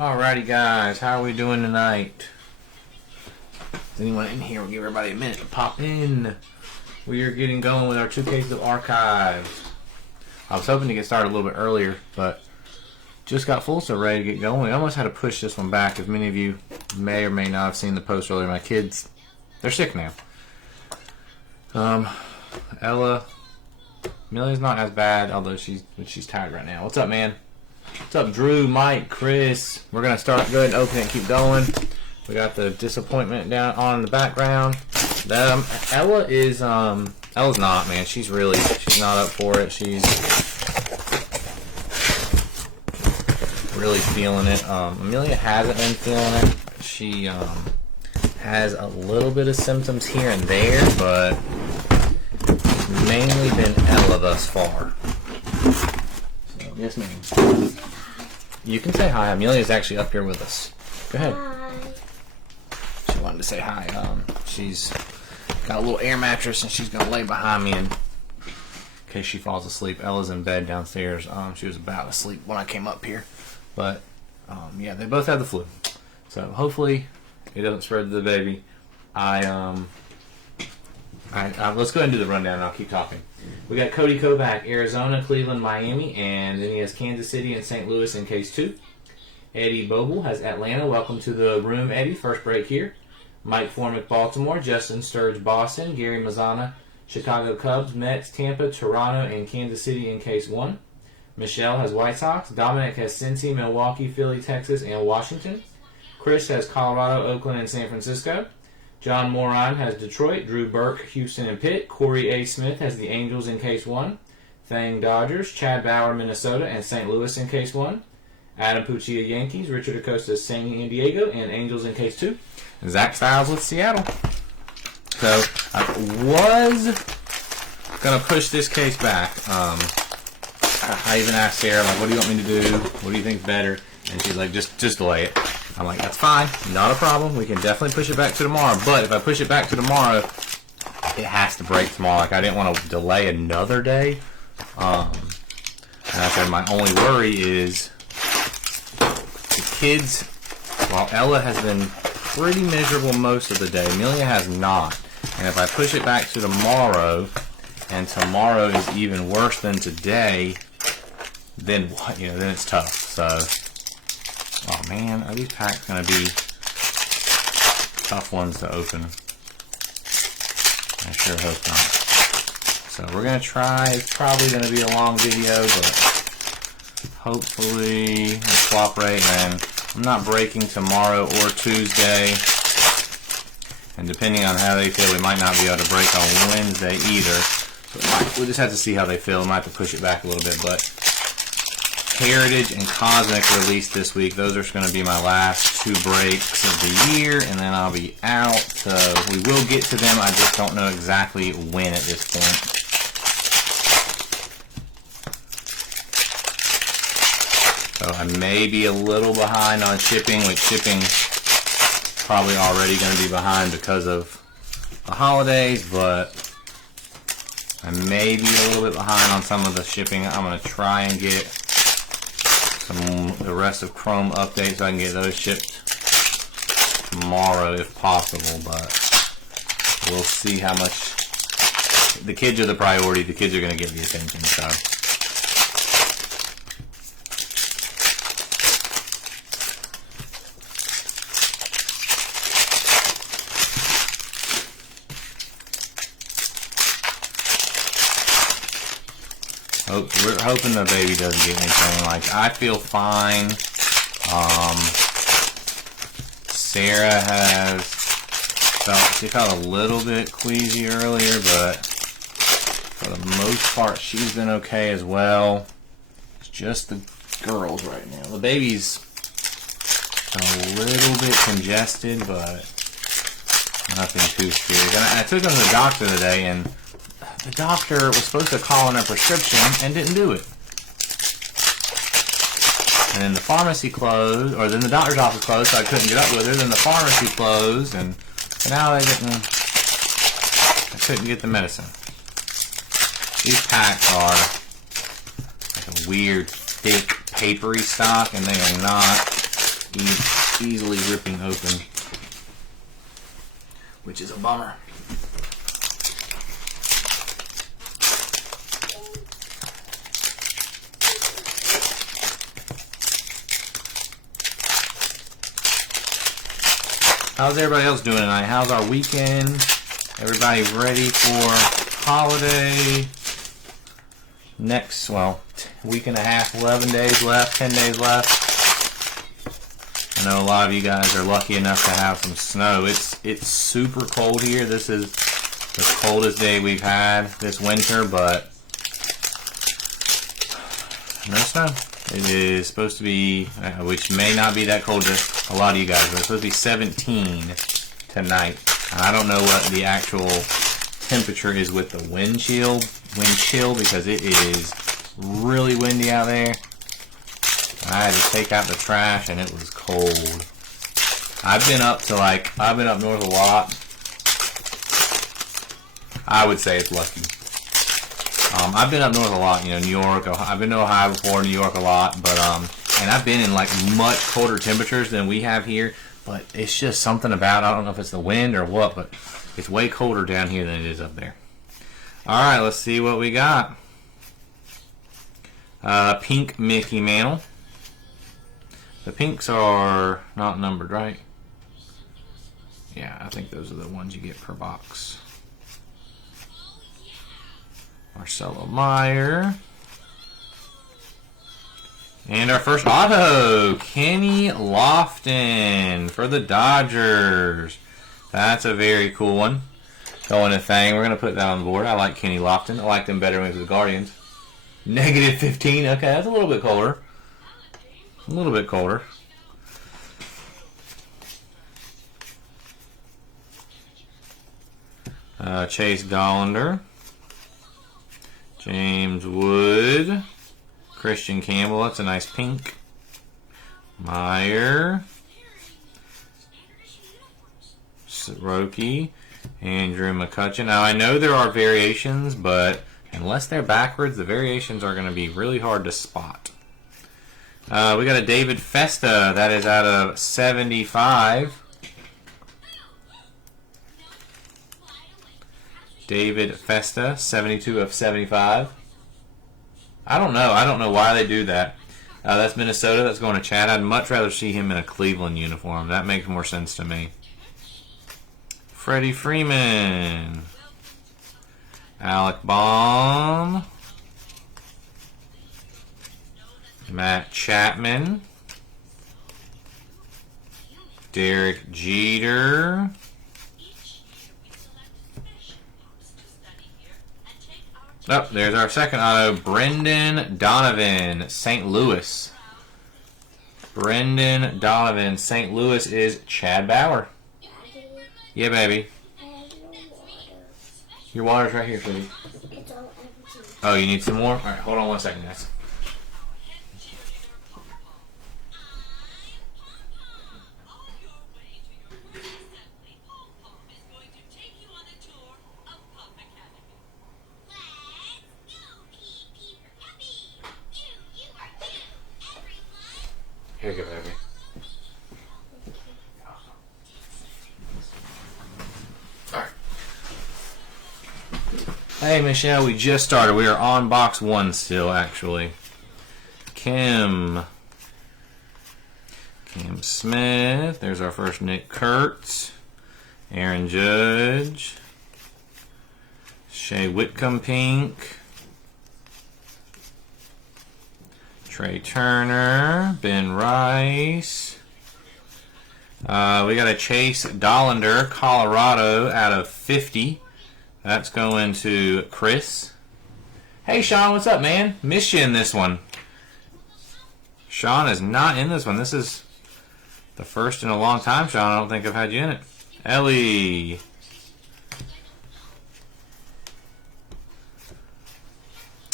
Alrighty guys, how are we doing tonight? Is anyone in here? We'll give everybody a minute to pop in. We are getting going with our 2 cases of archives. I was hoping to get started a little bit earlier, but just got full, so ready to get going. I almost had to push this one back. As many of you may or may not have seen the post earlier, my kids, they're sick now. Ella, Millie's not as bad, although she's tired right now. What's up, man? What's up, Drew, Mike, Chris? We're going to start. Go ahead and open it and keep going. We got the disappointment down on in the background. Ella is, Ella's not, man. She's not up for it. She's really feeling it. Amelia hasn't been feeling it. She has a little bit of symptoms here and there, but it's mainly been Ella thus far. Yes, ma'am. You can say hi. Amelia's actually up here with us. Go ahead. Hi. She wanted to say hi. She's got a little air mattress, and she's going to lay behind me in case she falls asleep. Ella's in bed downstairs. She was about to sleep when I came up here. But, yeah, they both have the flu. So, hopefully, it doesn't spread to the baby. Let's go ahead and do the rundown, and I'll keep talking. We got Cody Kovac, Arizona, Cleveland, Miami, and then he has Kansas City and St. Louis in case 2. Eddie Boble has Atlanta. Welcome to the room, Eddie. First break here. Mike Formick, Baltimore. Justin Sturge, Boston. Gary Mazzana, Chicago Cubs, Mets, Tampa, Toronto, and Kansas City in case 1. Michelle has White Sox. Dominic has Cincy, Milwaukee, Philly, Texas, and Washington. Chris has Colorado, Oakland, and San Francisco. John Moran has Detroit. Drew Burke, Houston, and Pitt. Corey A. Smith has the Angels in case 1. Thang Dodgers. Chad Bauer, Minnesota, and St. Louis in case 1. Adam Puccia, Yankees. Richard Acosta, San Diego, and Angels in case 2. And Zach Styles with Seattle. So, I was going to push this case back. I even asked Sarah, like, what do you want me to do? What do you think's better? And she's like, just delay it. I'm like, that's fine. Not a problem. We can definitely push it back to tomorrow. But if I push it back to tomorrow, it has to break tomorrow. Like, I didn't want to delay another day. And I said my only worry is the kids, while Ella has been pretty miserable most of the day, Amelia has not. And if I push it back to tomorrow, and tomorrow is even worse than today, then what? Then it's tough. So, oh man, are these packs going to be tough ones to open? I sure hope not. So we're going to try. It's probably going to be a long video, but hopefully we'll cooperate. And I'm not breaking tomorrow or Tuesday. And depending on how they feel, we might not be able to break on Wednesday either. So we'll just have to see how they feel. We might have to push it back a little bit, but Heritage and Cosmic released this week. Those are going to be my last 2 breaks of the year, and then I'll be out. So we will get to them. I just don't know exactly when at this point. So I may be a little behind on shipping, which shipping probably already going to be behind because of the holidays, but I may be a little bit behind on some of the shipping. I'm going to try and get the rest of Chrome updates so I can get those shipped tomorrow if possible, but we'll see how much. The kids are the priority. The kids are going to get the attention, so. We're hoping the baby doesn't get anything. Like, I feel fine. Sarah she felt a little bit queasy earlier, but for the most part, she's been okay as well. It's just the girls right now. The baby's a little bit congested, but nothing too serious. And I took him to the doctor today, and the doctor was supposed to call in a prescription and didn't do it. And then the pharmacy closed, or then the doctor's office closed, so I couldn't get up with her. Then the pharmacy closed, and now I couldn't get the medicine. These packs are like a weird, thick, papery stock, and they are not easily ripping open, which is a bummer. How's everybody else doing tonight? How's our weekend? Everybody ready for holiday? Next, well, week and a half, 11 days left, 10 days left. I know a lot of you guys are lucky enough to have some snow. It's super cold here. This is the coldest day we've had this winter, but no snow. It is supposed to be, which may not be that cold to a lot of you guys, but it's supposed to be 17 tonight. And I don't know what the actual temperature is with the wind chill because it is really windy out there. I had to take out the trash and it was cold. I've been up north a lot. I would say it's lucky. I've been up north a lot, New York. I've been to Ohio before, New York a lot, but and I've been in like much colder temperatures than we have here. But it's just something about, I don't know if it's the wind or what, but it's way colder down here than it is up there. All right, let's see what we got. Pink Mickey Mantle. The pinks are not numbered, right? Yeah, I think those are the ones you get per box. Marcelo Meyer. And our first auto, Kenny Lofton for the Dodgers. That's a very cool one. Going to Thang. We're going to put that on the board. I like Kenny Lofton. I like them better when it was the Guardians. -15. Okay, that's a little bit colder. A little bit colder. Chase Dollander. James Wood. Christian Campbell. That's a nice pink. Meyer. Soroki. Andrew McCutcheon. Now, I know there are variations, but unless they're backwards, the variations are going to be really hard to spot. We got a David Festa. That is out of 75. David Festa, 72 of 75. I don't know. I don't know why they do that. That's Minnesota. That's going to Chad. I'd much rather see him in a Cleveland uniform. That makes more sense to me. Freddie Freeman. Alec Baum. Matt Chapman. Derek Jeter. Oh, there's our second auto. Brendan Donovan, St. Louis. Brendan Donovan, St. Louis is Chad Bauer. Yeah, baby. Your water's right here, sweetie. Oh, you need some more? All right, hold on 1 second, guys. Here you go, baby. All right. Hey, Michelle, we just started. We are on box 1 still, actually. Kim Smith. There's our first Nick Kurtz. Aaron Judge. Shea Whitcomb pink. Trey Turner, Ben Rice. We got a Chase Dollander, Colorado, out of 50. That's going to Chris. Hey, Sean, what's up, man? Missed you in this one. Sean is not in this one. This is the first in a long time, Sean. I don't think I've had you in it. Ellie.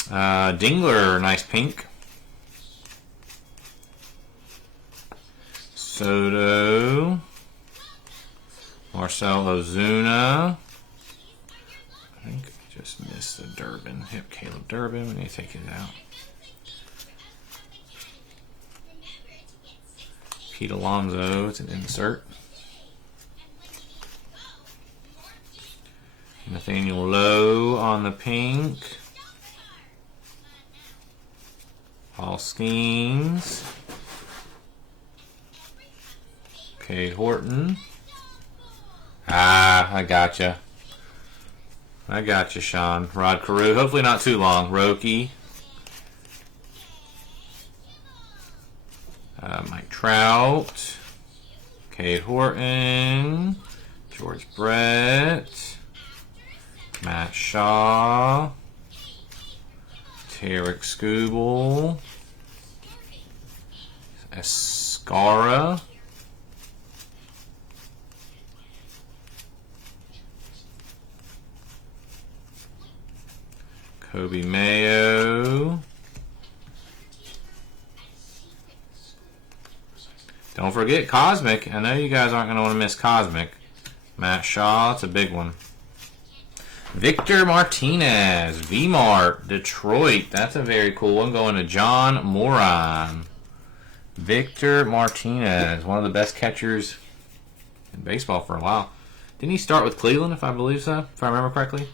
Dingler, nice pink. Soto, Marcell Ozuna. I think I just missed the Durbin. Yep, Caleb Durbin. We need to take it out. Pete Alonso, it's an insert. Nathaniel Lowe on the pink. Paul Skeens. Cade Horton. I gotcha. I gotcha, Sean. Rod Carew. Hopefully not too long. Roki. Mike Trout. Cade Horton. George Brett. Matt Shaw. Tarek Skubal. Escara. Kobe Mayo. Don't forget Cosmic. I know you guys aren't going to want to miss Cosmic. Matt Shaw, it's a big one. Victor Martinez, V-Mart, Detroit. That's a very cool one. Going to John Moran. Victor Martinez, one of the best catchers in baseball for a while. Didn't he start with Cleveland, if I believe so? If I remember correctly?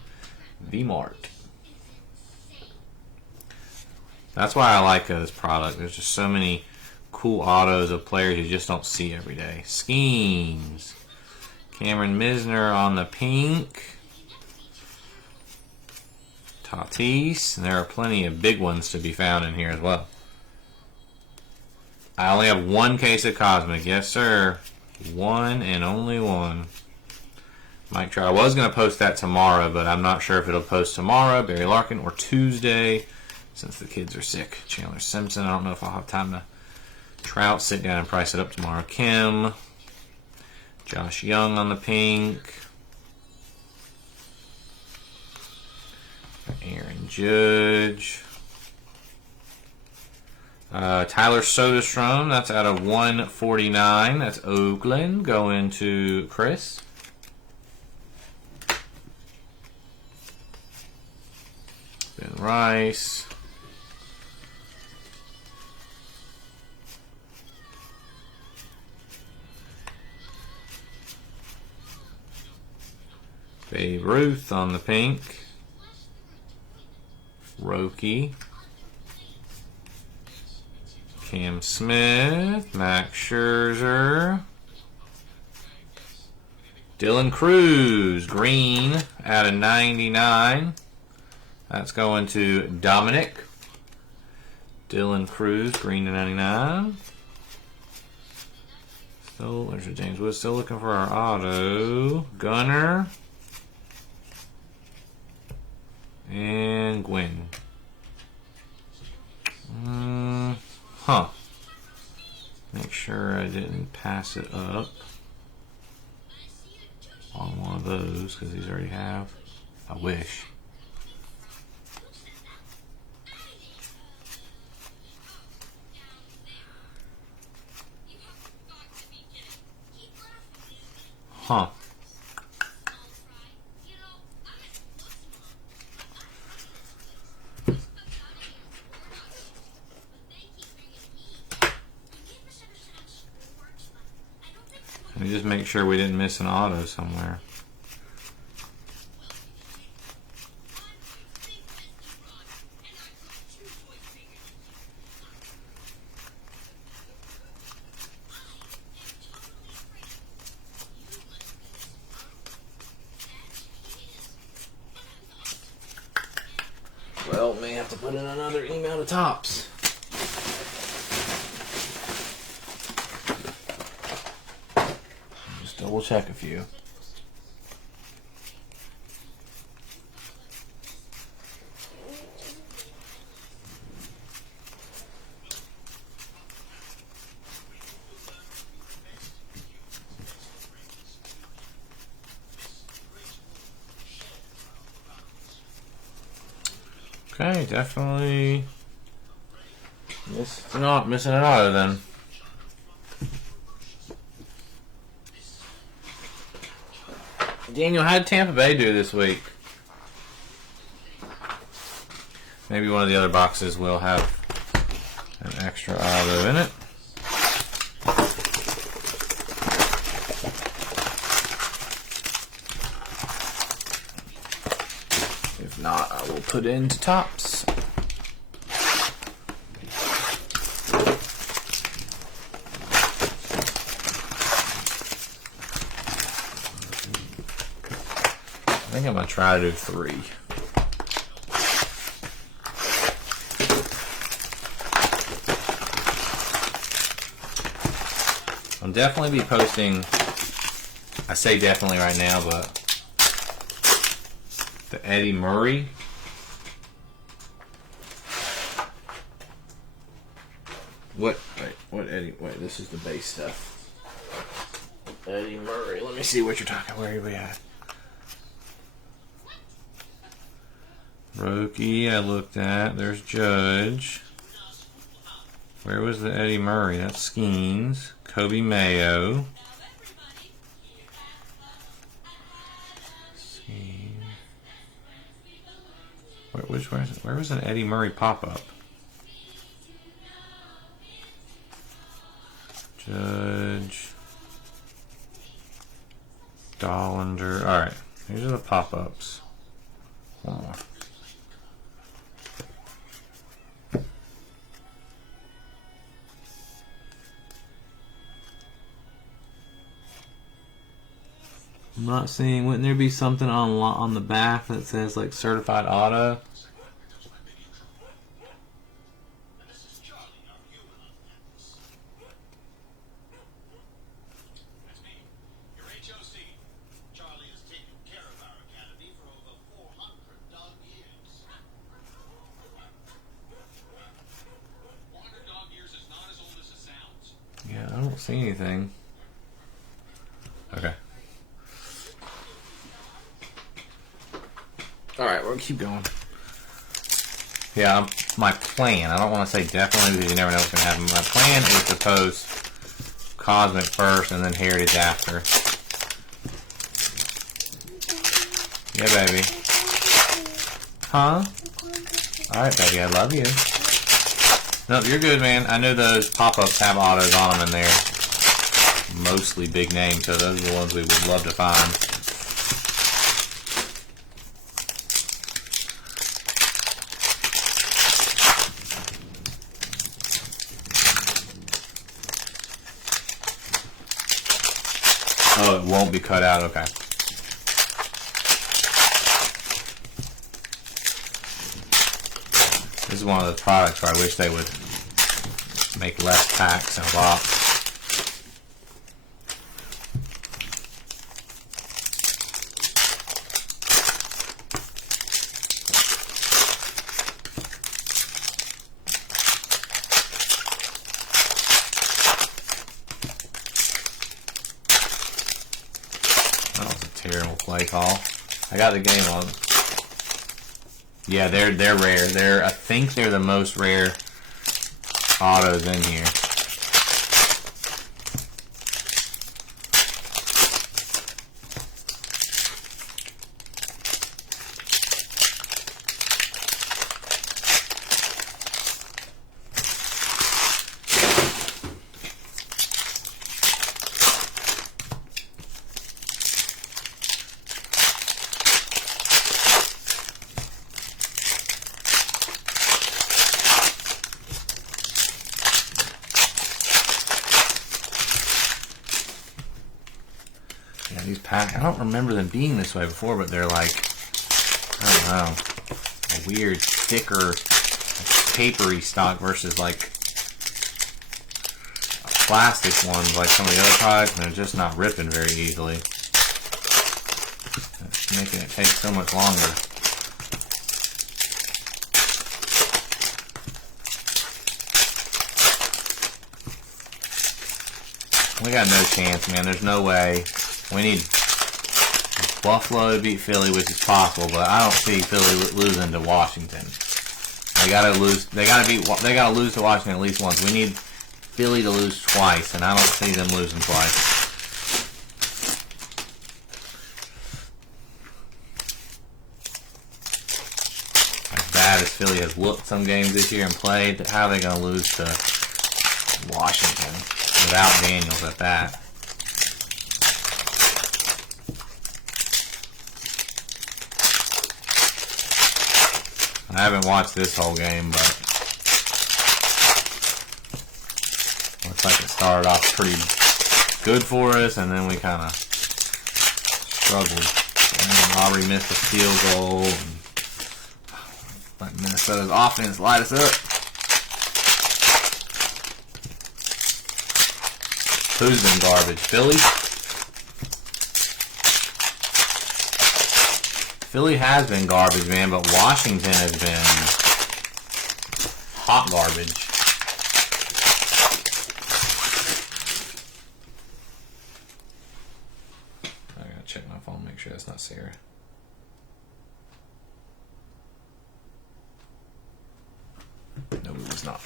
V-Mart. That's why I like this product. There's just so many cool autos of players you just don't see every day. Schemes. Cameron Misner on the pink. Tatis. And there are plenty of big ones to be found in here as well. I only have one case of Cosmic. Yes, sir. One and only one. Mike Trout. I was going to post that tomorrow, but I'm not sure if it'll post tomorrow, Barry Larkin, or Tuesday, since the kids are sick. Chandler Simpson. I don't know if I'll have time to Trout, sit down and price it up tomorrow. Kim. Josh Young on the pink. Aaron Judge. Tyler Soderstrom. That's out of 149. That's Oakland. Going to Chris. Ben Rice. Babe Ruth on the pink. Roki. Cam Smith. Max Scherzer. Dylan Cruz. Green out of 99. That's going to Dominic. Dylan Cruz. Green to 99. Still, there's James Wood. Still looking for our auto. Gunner. And Gwynn. Make sure I didn't pass it up on one of those because these already have. I wish. Let me just make sure we didn't miss an auto somewhere. Well, may have to put in another email to Topps. Just double check a few. Okay, definitely missing an auto then. Daniel, how did Tampa Bay do this week? Maybe one of the other boxes will have an extra auto in it. If not, I will put it into Topps. I think I'm going to try to do 3. I'll definitely be posting, I say definitely right now, but the Eddie Murray. What Eddie, wait, this is the base stuff. Eddie Murray, let me see what you're talking, where are we at? Rookie, I looked at. There's Judge. Where was the Eddie Murray? That's Skeens. Kobe Mayo. Skeens. Where was an Eddie Murray pop-up? Judge. Dollinger. Alright. These are the pop-ups. One more. I'm not seeing. Wouldn't there be something on the back that says like certified auto? Yeah, I don't see anything. Okay. Alright, we're going to keep going. Yeah, my plan, I don't want to say definitely because you never know what's going to happen. My plan is to post Cosmic first and then Heritage after. Yeah, baby. Huh? Alright, baby, I love you. No, you're good, man. I know those pop-ups have autos on them and they're mostly big names, so those are the ones we would love to find. Oh, it won't be cut out, okay. This is one of those products where I wish they would make less packs in a box. That was a terrible play call. I got the game on. Yeah, they're rare. I think they're the most rare autos in here. Yeah, these packs, I don't remember them being this way before, but they're like, I don't know, a weird, thicker, papery stock versus like a plastic one like some of the other products, and they're just not ripping very easily. It's making it take so much longer. We got no chance, man. There's no way. We need Buffalo to beat Philly, which is possible, but I don't see Philly losing to Washington. They gotta lose. They gotta lose to Washington at least once. We need Philly to lose twice, and I don't see them losing twice. As bad as Philly has looked some games this year and played, how are they gonna lose to Washington without Daniels at that? I haven't watched this whole game, but looks like it started off pretty good for us, and then we kind of struggled. And Aubrey missed a field goal. And let Minnesota's offense light us up. Who's been garbage? Philly? Philly has been garbage, man, but Washington has been hot garbage. I gotta check my phone, make sure that's not Sarah. No, it was not.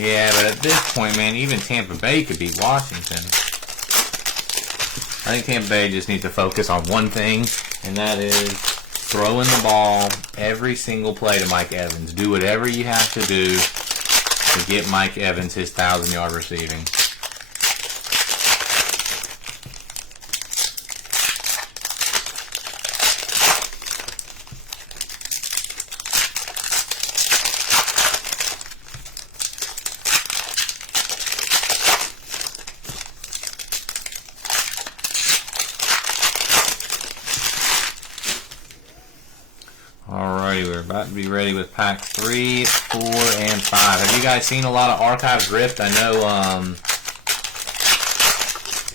Yeah, but at this point, man, even Tampa Bay could beat Washington. I think Tampa Bay just needs to focus on one thing, and that is throwing the ball every single play to Mike Evans. Do whatever you have to do to get Mike Evans his 1,000-yard receiving. Alrighty, we're about to be ready with pack 3, 4, and 5. Have you guys seen a lot of Archives Rift? I know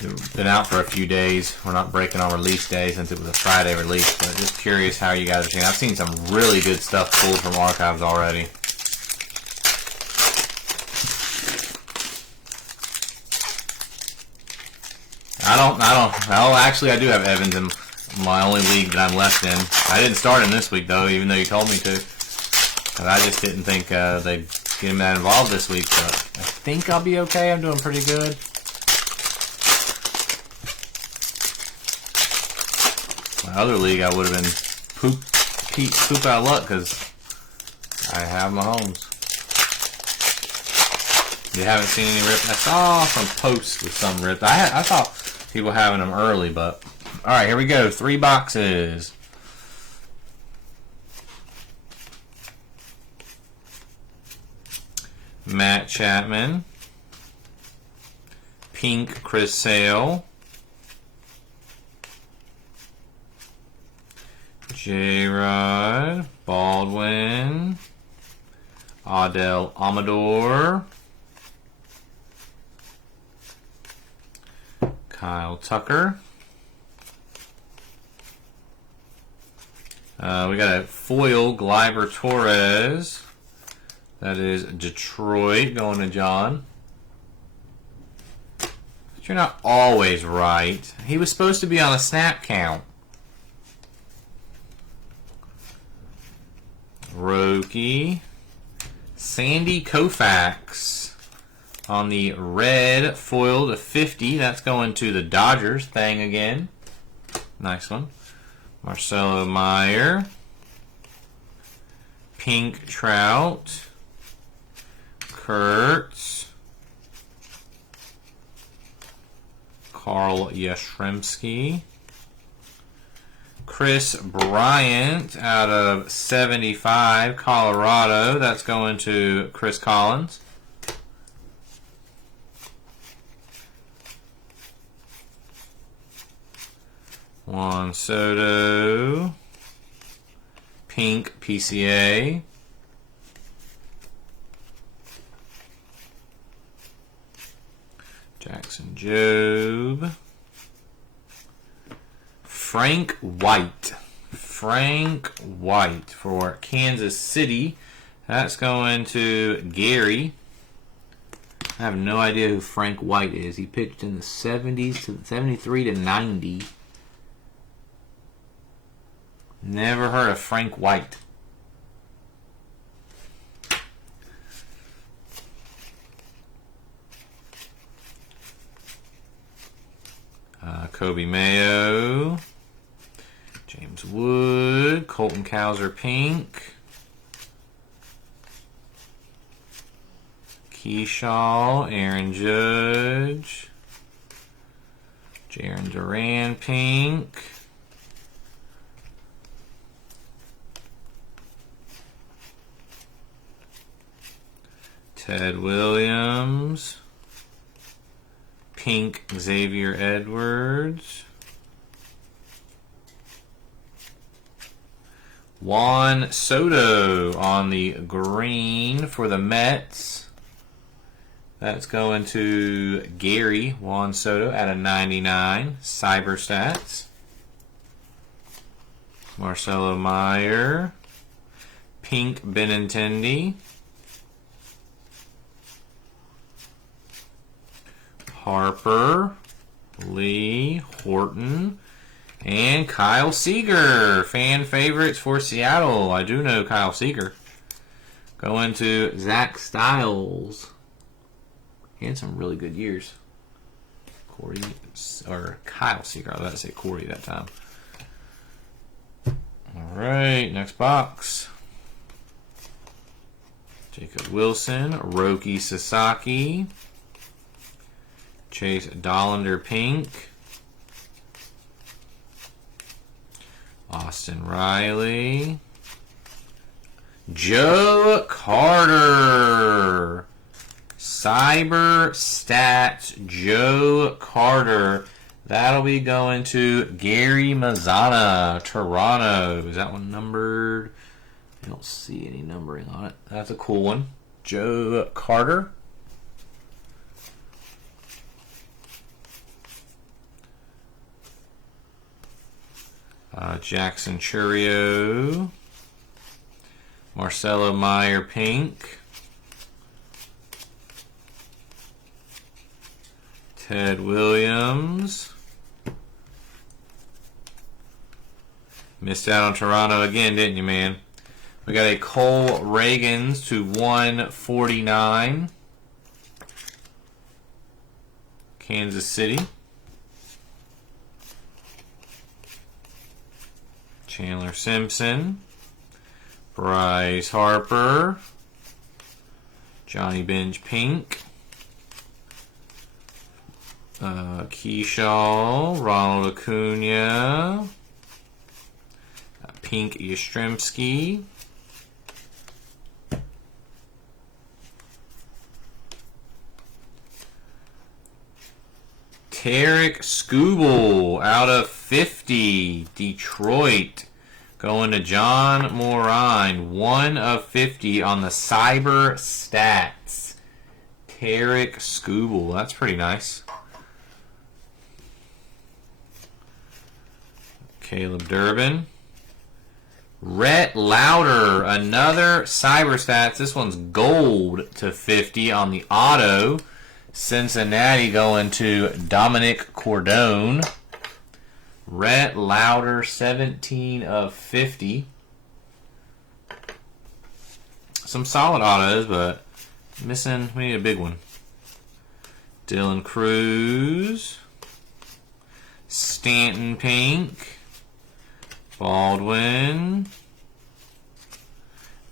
it's been out for a few days. We're not breaking on release day since it was a Friday release, but just curious how you guys are seeing. I've seen some really good stuff pulled from Archives already. Actually, I do have Evans in my only league that I'm left in. I didn't start him this week, though, even though you told me to. But I just didn't think they'd get him that involved this week. But I think I'll be okay. I'm doing pretty good. My other league, I would have been poop out of luck because I have Mahomes. You haven't seen any rip? I saw some posts with some rip. I thought people having them early, but all right, here we go. 3 boxes. Matt Chapman. Pink Chris Sale. J-Rod. Baldwin. Adel Amador. Kyle Tucker. We got a foil Gleyber Torres. That is Detroit going to John. But you're not always right. He was supposed to be on a snap count. Roki. Sandy Koufax on the red foil to 50. That's going to the Dodgers thing again. Nice one. Marcelo Meyer. Pink Trout. Kurtz. Carl Yastrzemski. Chris Bryant out of 75, Colorado. That's going to Chris Collins. Juan Soto. Pink PCA. Jackson Jobe. Frank White. Frank White for Kansas City. That's going to Gary. I have no idea who Frank White is. He pitched in the 70s to 73 to 90. Never heard of Frank White. Kobe Mayo. James Wood. Colton Cowser Pink. Keyshaw, Aaron Judge, Jaron Duran pink. Ted Williams, pink Xavier Edwards, Juan Soto on the green for the Mets. That's going to Gary Juan Soto at a 99. Cyber Stats. Marcelo Meyer. Pink Benintendi. Harper. Lee. Horton. And Kyle Seager. Fan favorites for Seattle. I do know Kyle Seager. Going to Zach Styles. He had some really good years. Kyle Seager. I was about to say Corey that time. Alright, next box. Jacob Wilson, Roki Sasaki, Chase Dollander pink, Austin Riley, Joe Carter. Cyber Stats Joe Carter. That'll be going to Gary Mazzana, Toronto. Is that one numbered? I don't see any numbering on it. That's a cool one. Joe Carter. Jackson Churio. Marcelo Meyer pink. Ted Williams. Missed out on Toronto again, didn't you, man? We got a Cole Reagans to 149. Kansas City. Chandler Simpson. Bryce Harper. Johnny Bench pink. Keyshaw, Ronald Acuna, pink Yastrzemski, Tarek Skubal out of 50, Detroit, going to John Morine, 1 of 50 on the Cyber Stats. Tarek Skubal, that's pretty nice. Caleb Durbin. Rhett Lauder, another Cyber Stats. This one's gold to 50 on the auto. Cincinnati going to Dominic Cordone. Rhett Lauder, 17 of 50. Some solid autos, but missing, we need a big one. Dylan Cruz. Stanton pink. Baldwin,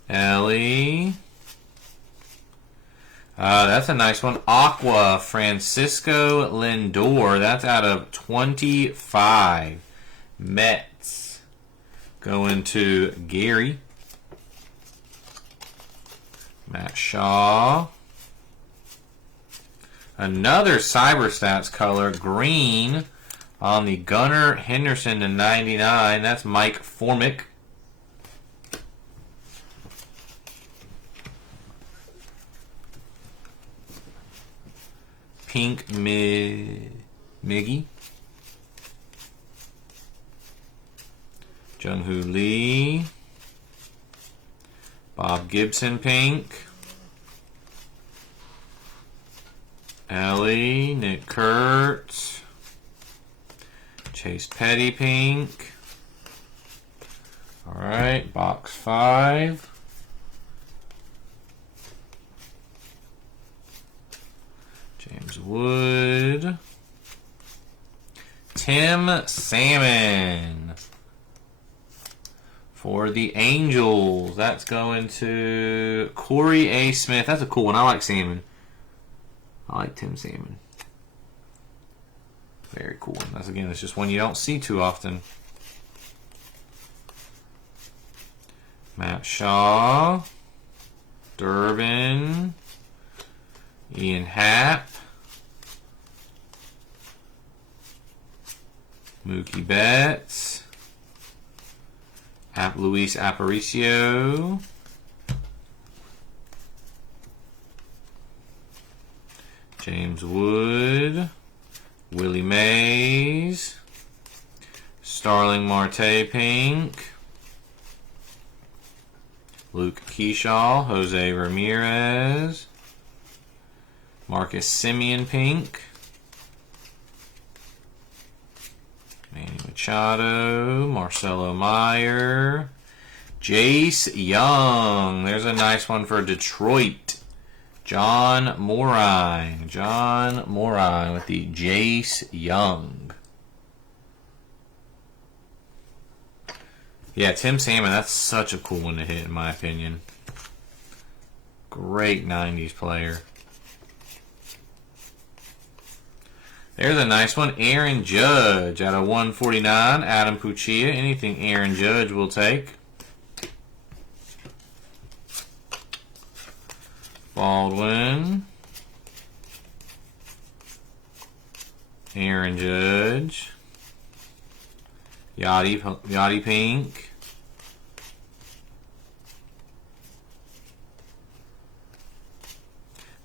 Ellie. That's a nice one. Aqua, Francisco Lindor. That's out of 25. Mets. Going to Gary. Matt Shaw. Another Cyber Stats color, green. On the Gunnar Henderson to 99, that's Mike Formick. Pink Miggy. Jung-Hoo Lee. Bob Gibson pink. Ellie, Nick Kurtz. Chase Petty pink. Alright, box 5. James Wood. Tim Salmon. For the Angels. That's going to Corey A. Smith. That's a cool one. I like Salmon. I like Tim Salmon. Very cool. That's, again, it's just one you don't see too often. Matt Shaw, Durbin, Ian Happ, Mookie Betts, Luis Aparicio, James Wood, Willie Mays, Starling Marte pink, Luke Keyshaw, Jose Ramirez, Marcus Semien pink, Manny Machado, Marcelo Meyer, Jace Young. There's a nice one for Detroit. John Morine. John Morine with the Jace Young. Yeah, Tim Salmon, that's such a cool one to hit in my opinion. Great 90s player. There's a nice one. Aaron Judge out of 149. Adam Puccia. Anything Aaron Judge will take. Baldwin. Aaron Judge. Yachty pink.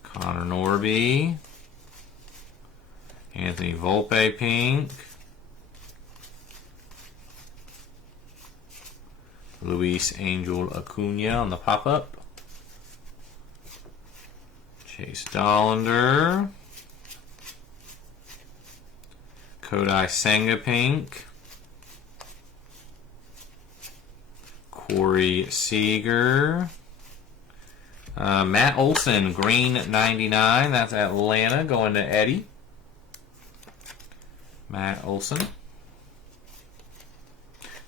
Connor Norby. Anthony Volpe pink. Luis Angel Acuna on the pop-up. Chase Dollander. Kodai Senga pink. Corey Seager. Matt Olson, green 99. That's Atlanta going to Eddie. Matt Olson.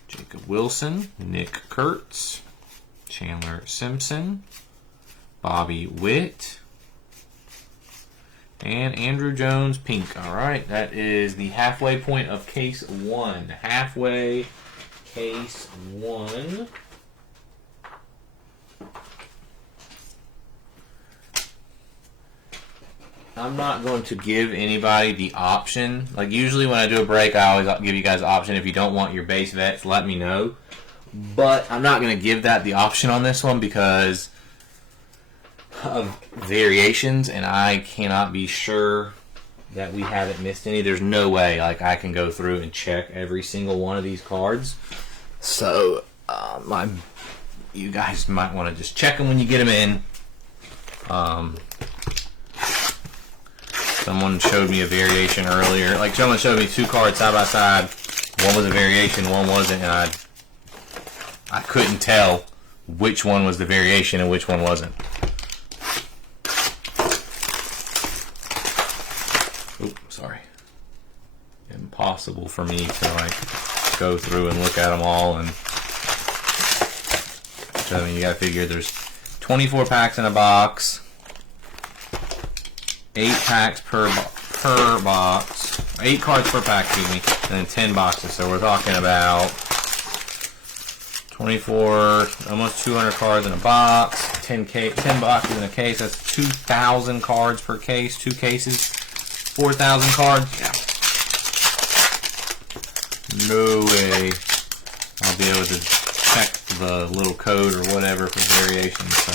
Jacob Wilson. Nick Kurtz. Chandler Simpson. Bobby Witt. And Andrew Jones pink. Alright, that is the halfway point of case 1. Halfway case 1. I'm not going to give anybody the option. Like usually when I do a break, I always give you guys the option. If you don't want your base vets, let me know. But I'm not going to give that the option on this one because of variations, and I cannot be sure that we haven't missed any. There's no way like I can go through and check every single one of these cards. So you guys might want to just check them when you get them in. Someone showed me a variation earlier. Like someone showed me 2 cards side by side. One was a variation, one wasn't, and I couldn't tell which one was the variation and which one wasn't. Oops, sorry. Impossible for me to like go through and look at them all, and so I mean you gotta figure there's 24 packs in a box. 8 packs per box. 8 cards per pack, excuse me. And then 10 boxes. So we're talking about 24, almost 200 cards in a box. 10 boxes in a case. That's 2,000 cards per case. 2 cases. 4,000 cards. Yeah. No way I'll be able to check the little code or whatever for variations. So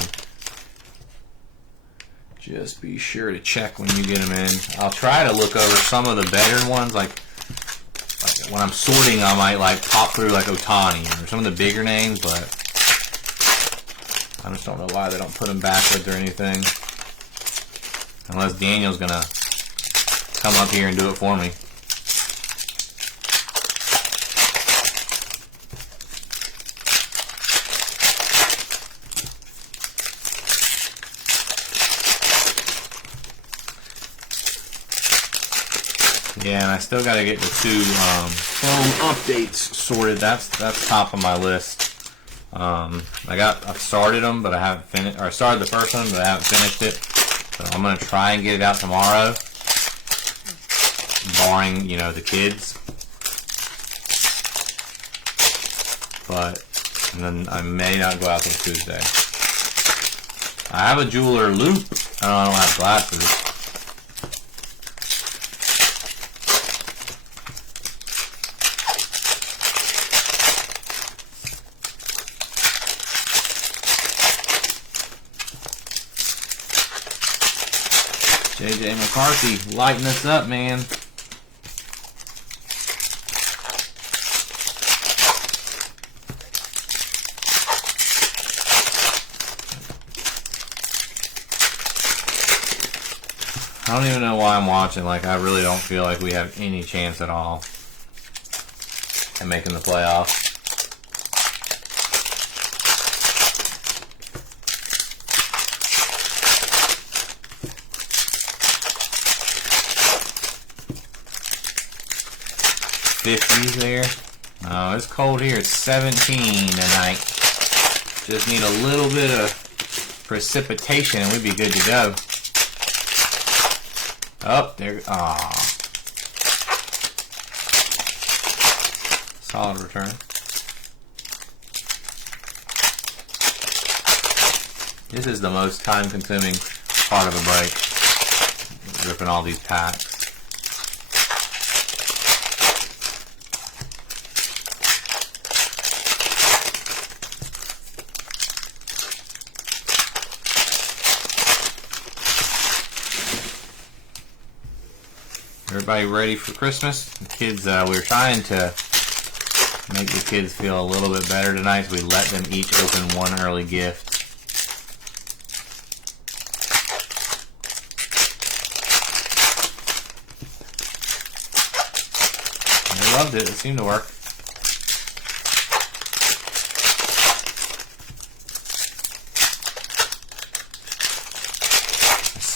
just be sure to check when you get them in. I'll try to look over some of the better ones. Like when I'm sorting, I might like pop through like Ohtani or some of the bigger names, but I just don't know why they don't put them backwards or anything. Unless Daniel's gonna come up here and do it for me. Yeah, and I still got to get the 2 phone updates sorted. That's top of my list. I've started them, but I haven't finished. Or I started the first one, but I haven't finished it. So I'm going to try and get it out tomorrow, barring, you know, the kids. But and then I may not go out till Tuesday. I have a jeweler loop. I don't have glasses. JJ McCarthy, lighten us up, man. I don't even know why I'm watching. Like, I really don't feel like we have any chance at all at making the playoffs. '50s there. Oh, it's cold here. It's 17 tonight. Just need a little bit of precipitation and we'd be good to go. Oh, there. Aw. Solid return. This is the most time-consuming part of a break. Ripping all these packs. Everybody ready for Christmas? The kids, we were trying to make the kids feel a little bit better tonight, so we let them each open one early gift. And they loved it. It seemed to work.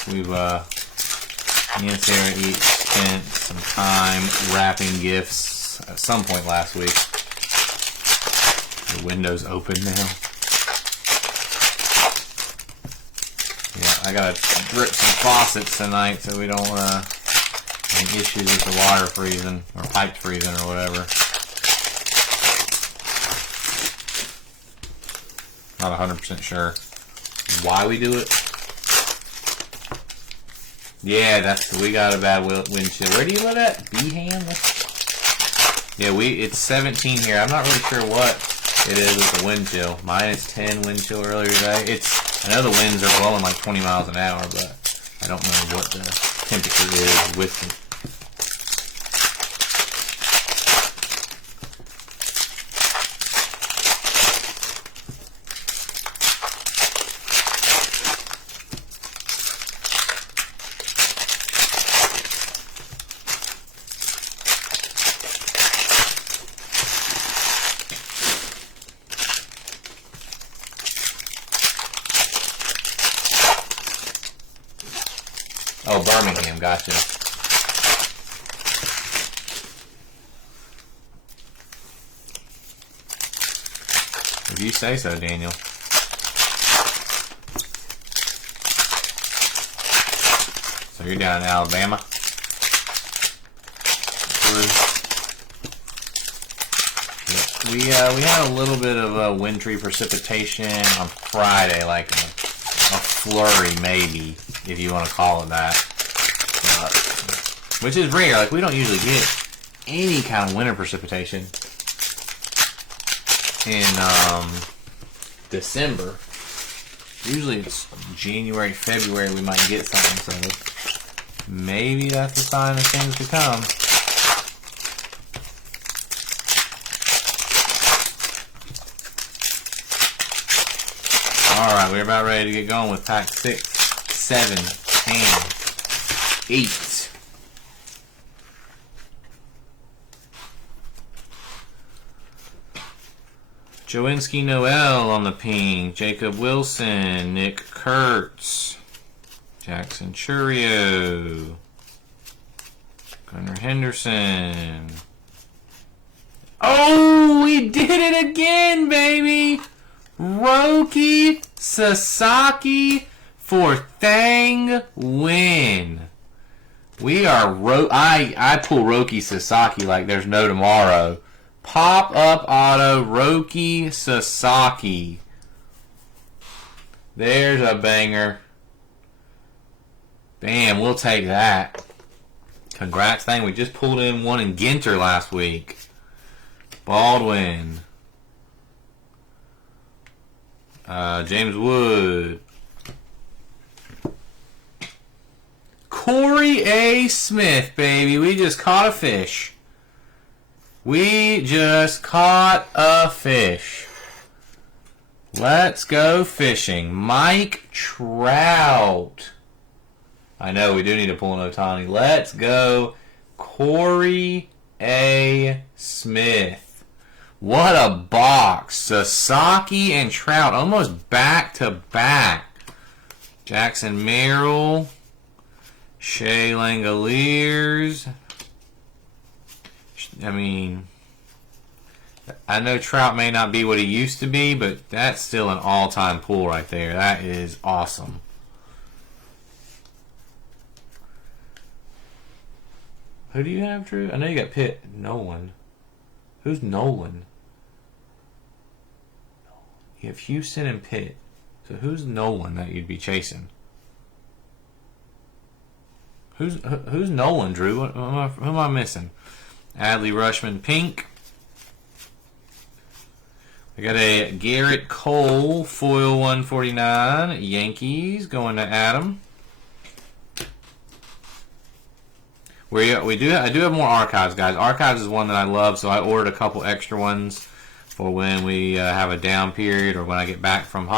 We've, me and Sarah each spent some time wrapping gifts at some point last week. The window's open now. Yeah, I gotta drip some faucets tonight so we don't have any issues with the water freezing or pipes freezing or whatever. Not 100% sure why we do it. Yeah, we got a bad wind chill. Where do you live at? Behan? Yeah, it's 17 here. I'm not really sure what it is with the wind chill. -10 wind chill earlier today. I know the winds are blowing like 20 miles an hour, but I don't know what the temperature is with it. Oh, Birmingham, gotcha. If you say so, Daniel. So you're down in Alabama? We had a little bit of wintry precipitation on Friday, like a flurry maybe, if you want to call it that. Which is rare. Like, we don't usually get any kind of winter precipitation in December. Usually it's January, February we might get something, so maybe that's a sign of things to come. Alright, we're about ready to get going with pack 6, 7, and 8. Joinski Noel on the pink. Jacob Wilson. Nick Kurtz. Jackson Churio. Gunnar Henderson. Oh, we did it again, baby! Roki Sasaki for Thang Win. We are I pull Roki Sasaki like there's no tomorrow. Pop-up auto Roki Sasaki. There's a banger. Bam, we'll take that. Congrats, Thang. We just pulled in one in Ginter last week. Baldwin. James Wood. Corey A. Smith, baby. We just caught a fish. We just caught a fish. Let's go fishing. Mike Trout. I know, we do need to pull an Ohtani. Let's go Corey A. Smith. What a box. Sasaki and Trout almost back to back. Jackson Merrill. Shea Langoliers. I mean, I know Trout may not be what he used to be, but that's still an all-time pull right there. That is awesome. Who do you have, Drew? I know you got Pitt. Nolan. Who's Nolan? You have Houston and Pitt. So who's Nolan that you'd be chasing? Who's Nolan, Drew? Who am I missing? Adley Rushman Pink. We got a Garrett Cole foil 149 Yankees going to Adam. I do have more archives, guys. Archives is one that I love, so I ordered a couple extra ones for when we have a down period or when I get back from the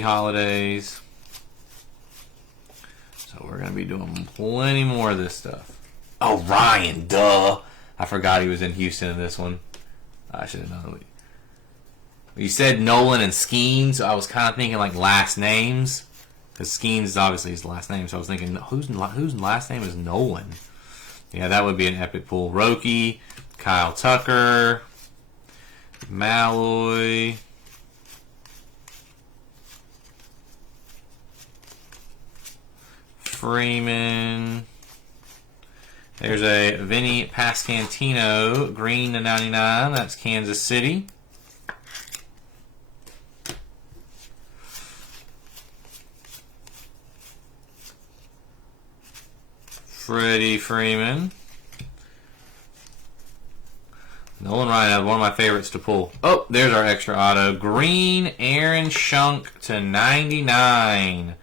holidays. So we're going to be doing plenty more of this stuff. Oh, Ryan, duh. I forgot he was in Houston in this one. I should have known. You said Nolan and Skeens, so I was kind of thinking like last names. Because Skeens is obviously his last name, so I was thinking, whose last name is Nolan? Yeah, that would be an epic pull. Roki, Kyle Tucker, Malloy, Freeman. There's a Vinny Pascantino, green to 99. That's Kansas City. Freddie Freeman. Nolan Ryan, one of my favorites to pull. Oh, there's our extra auto. Green Aaron Shunk to 99.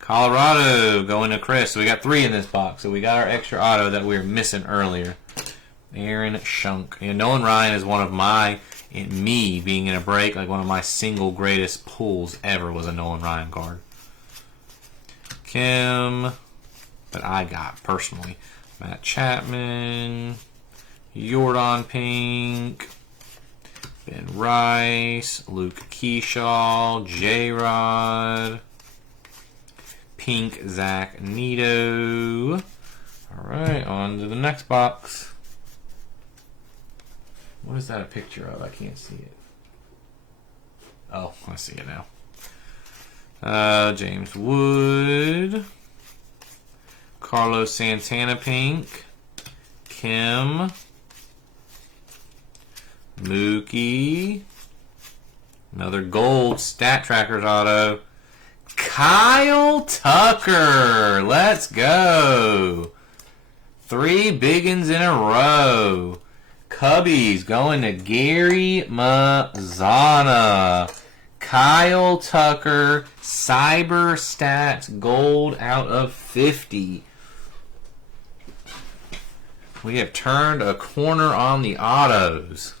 Colorado going to Chris. So we got 3 in this box. So we got our extra auto that we were missing earlier. Aaron Shunk. And Nolan Ryan is one of me being in a break, like one of my single greatest pulls ever was a Nolan Ryan card. Kim. That I got personally. Matt Chapman, Jordan Pink, Ben Rice, Luke Keyshaw, J-Rod, Pink Zach Neto. Alright, on to the next box. What is that a picture of? I can't see it. Oh, I see it now. James Wood. Carlos Santana Pink, Kim, Mookie, another gold Stat Trackers auto, Kyle Tucker. Let's go. 3 big uns in a row. Cubbies going to Gary Mazzana. Kyle Tucker, Cyber Stats gold out of 50. We have turned a corner on the autos.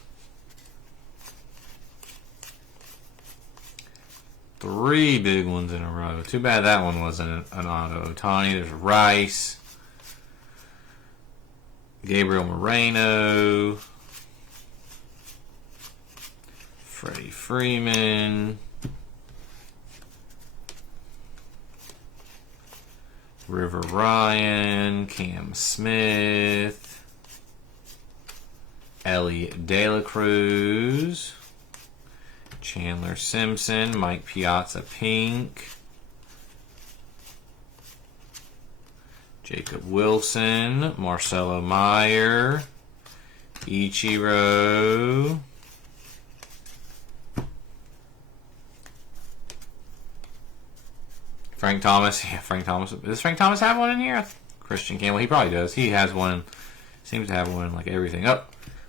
3 big ones in a row. Too bad that one wasn't an auto. Ohtani, there's Rice. Gabriel Moreno. Freddie Freeman. River Ryan. Cam Smith. Ellie De La Cruz, Chandler Simpson, Mike Piazza Pink, Jacob Wilson, Marcelo Meyer, Ichiro, Frank Thomas. Yeah, Frank Thomas. Does Frank Thomas have one in here? Christian Campbell. He probably does. He has one. Seems to have one in like everything. Oh,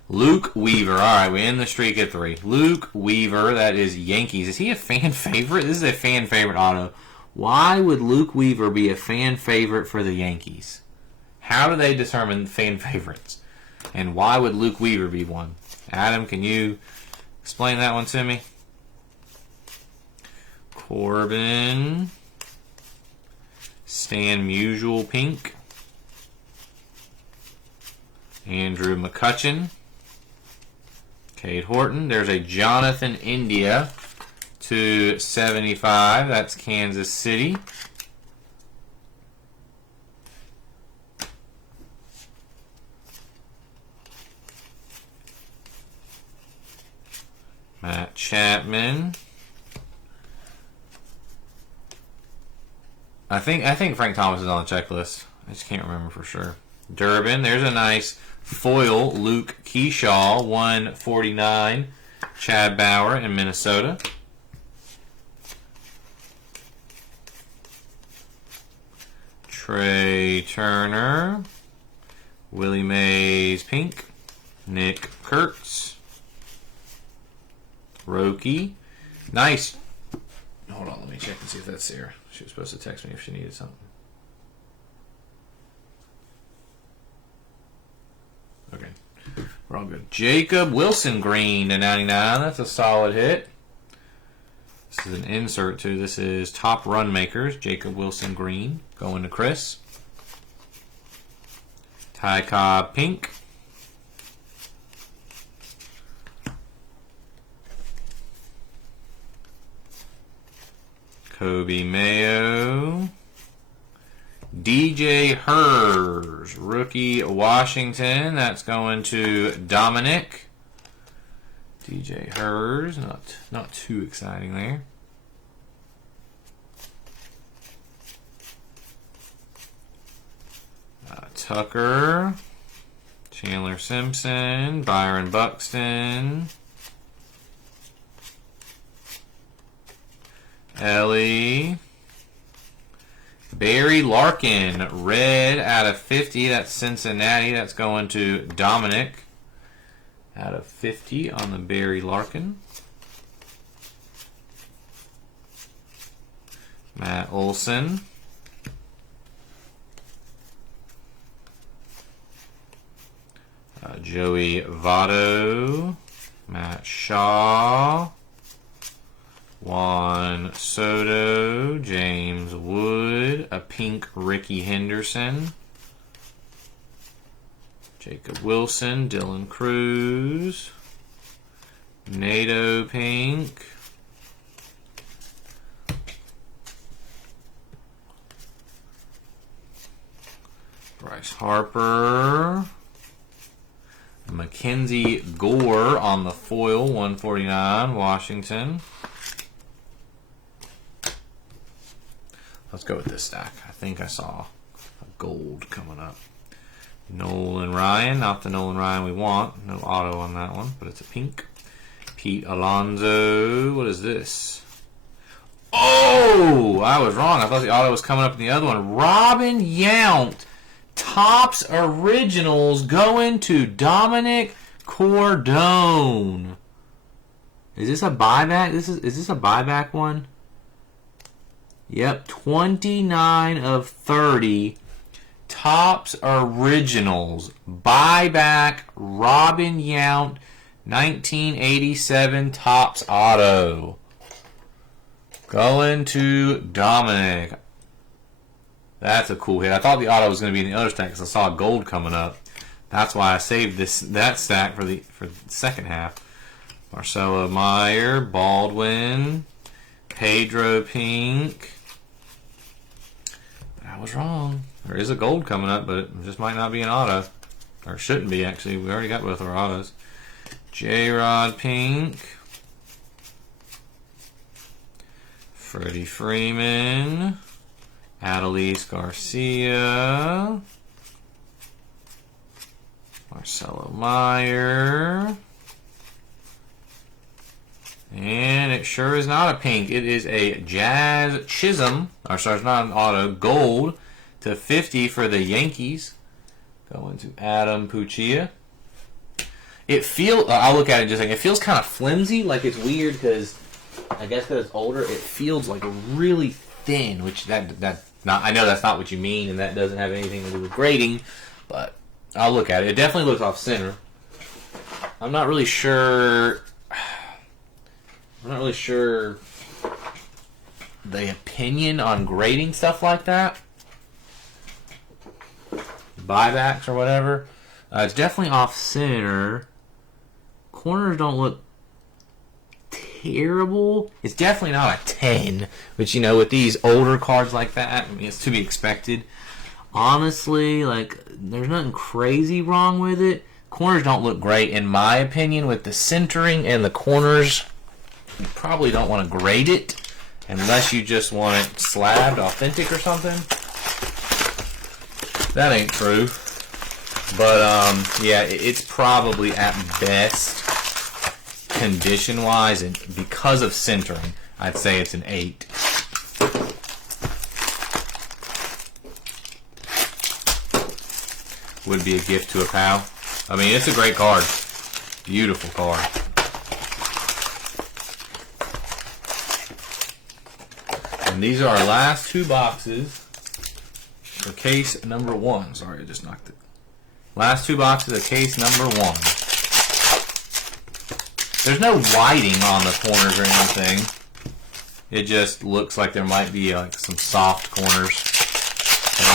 Luke Weaver. All right, we end the streak at 3. Luke Weaver. That is Yankees. Is he a fan favorite? This is a fan favorite auto. Why would Luke Weaver be a fan favorite for the Yankees? How do they determine fan favorites? And why would Luke Weaver be one? Adam, can you explain that one to me? Corbin. Stan Musial pink. Andrew McCutchen. Cade Horton. There's a Jonathan India to 75. That's Kansas City. Matt Chapman. I think Frank Thomas is on the checklist. I just can't remember for sure. Durbin. There's a nice foil Luke Keyshaw, 149. Chad Bauer in Minnesota. Trey Turner. Willie Mays pink. Nick Kurtz. Roki. Nice. Hold on, let me check and see if that's Sarah. She was supposed to text me if she needed something. Okay. We're all good. Jacob Wilson green to 99. That's a solid hit. This is an insert too. This is Top Run Makers. Jacob Wilson green. Going to Chris. Ty Cobb pink. Kobe Mayo. DJ Hers, rookie Washington. That's going to Dominic. DJ Hers, not too exciting there. Tucker, Chandler Simpson, Byron Buxton, Ellie. Barry Larkin, red out of 50. That's Cincinnati. That's going to Dominic. Out of 50 on the Barry Larkin. Matt Olson. Joey Votto. Matt Shaw. Juan Soto, James Wood, a pink Ricky Henderson, Jacob Wilson, Dylan Cruz, NATO pink, Bryce Harper, Mackenzie Gore on the foil, 149, Washington. Let's go with this stack. I think I saw a gold coming up. Nolan Ryan, not the Nolan Ryan we want. No auto on that one, but it's a pink. Pete Alonso. What is this? Oh! I was wrong. I thought the auto was coming up in the other one. Robin Yount. Topps Originals going to Dominic Cordone. Is this a buyback? Is this a buyback one? Yep, 29 of 30. Topps Originals. Buyback Robin Yount. 1987 Topps Auto. Going to Dominic. That's a cool hit. I thought the auto was going to be in the other stack because I saw gold coming up. That's why I saved that stack for the second half. Marcelo Meyer, Baldwin, Pedro pink. I was wrong. There is a gold coming up, but it just might not be an auto. Or it shouldn't be, actually. We already got both our autos. J-Rod pink. Freddie Freeman. Adolis Garcia. Marcelo Meyer. And it sure is not a pink. It is a Jazz Chisholm. Or sorry, it's not an auto. Gold to 50 for the Yankees. Going to Adam Puccia. I'll look at it in just a second. It feels kind of flimsy, like it's weird because I guess because it's older, it feels like really thin, which I know that's not what you mean, and that doesn't have anything to do with grading, but I'll look at it. It definitely looks off center. I'm not really sure the opinion on grading stuff like that. Buybacks or whatever. It's definitely off center. Corners don't look terrible. It's definitely not a 10, which, with these older cards like that, it's to be expected. Honestly, there's nothing crazy wrong with it. Corners don't look great, in my opinion, with the centering and the corners. You probably don't want to grade it unless you just want it slabbed, authentic or something. That ain't true. But, yeah, it's probably at best, condition-wise, and because of centering, I'd say it's an 8. Would be a gift to a pal. I mean, it's a great card. Beautiful card. And these are our last 2 boxes for case number 1. Sorry, I just knocked it. Last 2 boxes of case number 1. There's no whiting on the corners or anything. It just looks like there might be some soft corners.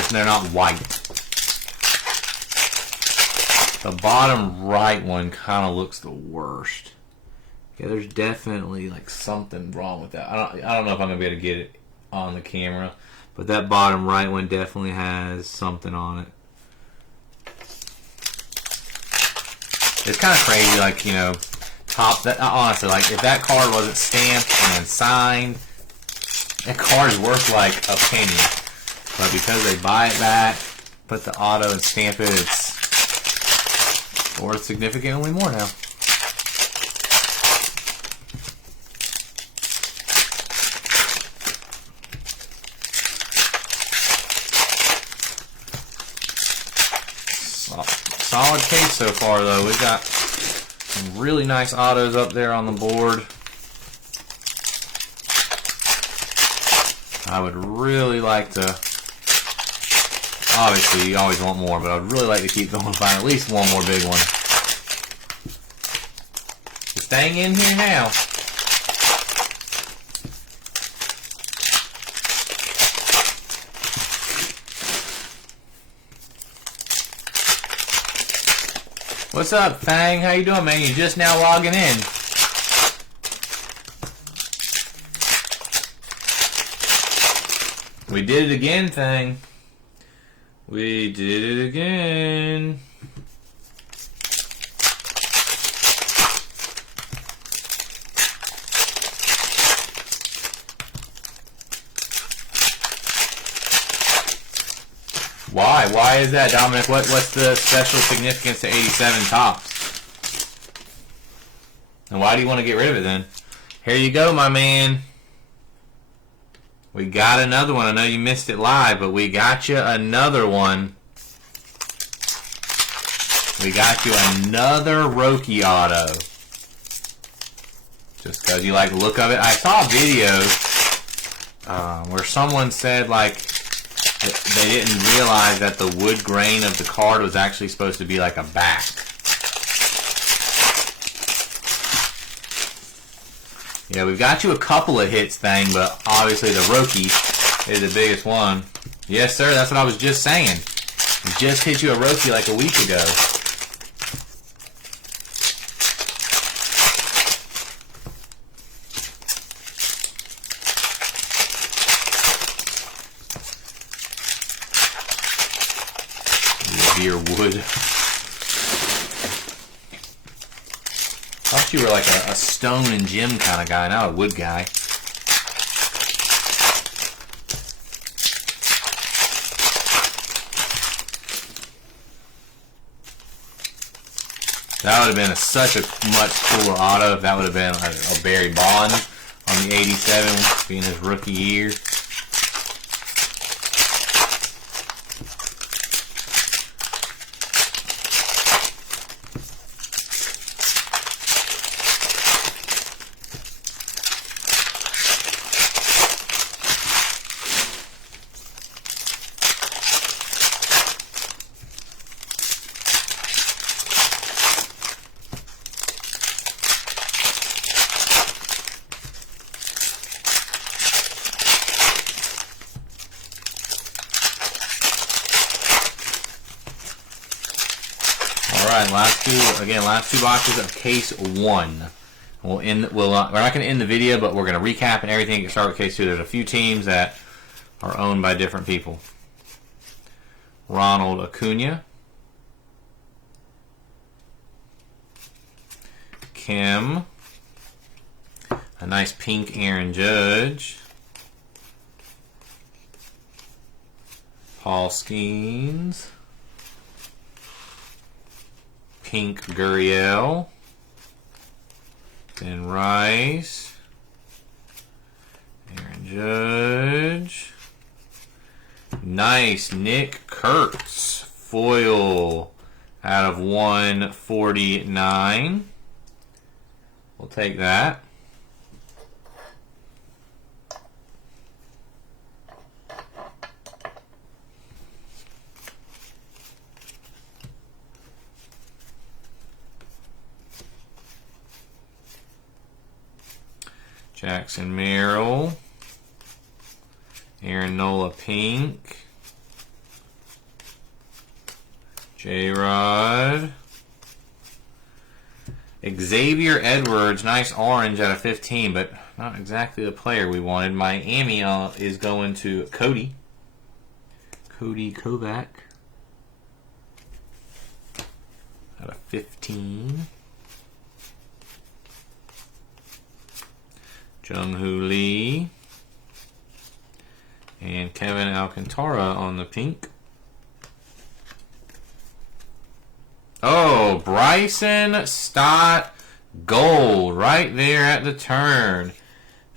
They're not white. The bottom right one kind of looks the worst. Yeah, there's definitely something wrong with that. I don't know if I'm gonna be able to get it on the camera, but that bottom right one definitely has something on it. It's kind of crazy, honestly, if that card wasn't stamped and signed, that card is worth a penny. But because they buy it back, put the auto and stamp it, it's worth significantly more now. Solid case so far, though. We've got some really nice autos up there on the board. I would really like to, obviously you always want more, but I would really like to keep going, find at least one more big one. It's staying in here now. What's up, Fang? How you doing, man? You just now logging in. We did it again, Fang. We did it again. Why? Why is that, Dominic? What's the special significance to 87 Topps? And why do you want to get rid of it then? Here you go, my man. We got another one. I know you missed it live, but we got you another one. We got you another Roki auto. Just because you like the look of it. I saw a video where someone said they didn't realize that the wood grain of the card was actually supposed to be like a back. Yeah, we've got you a couple of hits, Thing, but obviously the Roki is the biggest one. Yes, sir, that's what I was just saying. We just hit you a Roki like a week ago. Wood. I thought you were like a Stone and Jim kind of guy, not a wood guy. That would have been such a much cooler auto if that would have been a Barry Bonds on the 87, being his rookie year. Alright, last two boxes of case 1. We're not going to end the video, but we're going to recap and everything. Get start with case 2. There's a few teams that are owned by different people. Ronald Acuna. Kim. A nice pink Aaron Judge. Paul Skeens. Pink Gurriel. Ben Rice. Aaron Judge. Nice Nick Kurtz. Foil out of 149. We'll take that. Jackson Merrill. Aaron Nola Pink. J-Rod. Xavier Edwards, nice orange out of 15, but not exactly the player we wanted. Miami is going to Cody. Cody Kovac out of 15. Jung-Hoo Lee. And Kevin Alcantara on the pink. Oh, Bryson Stott gold right there at the turn.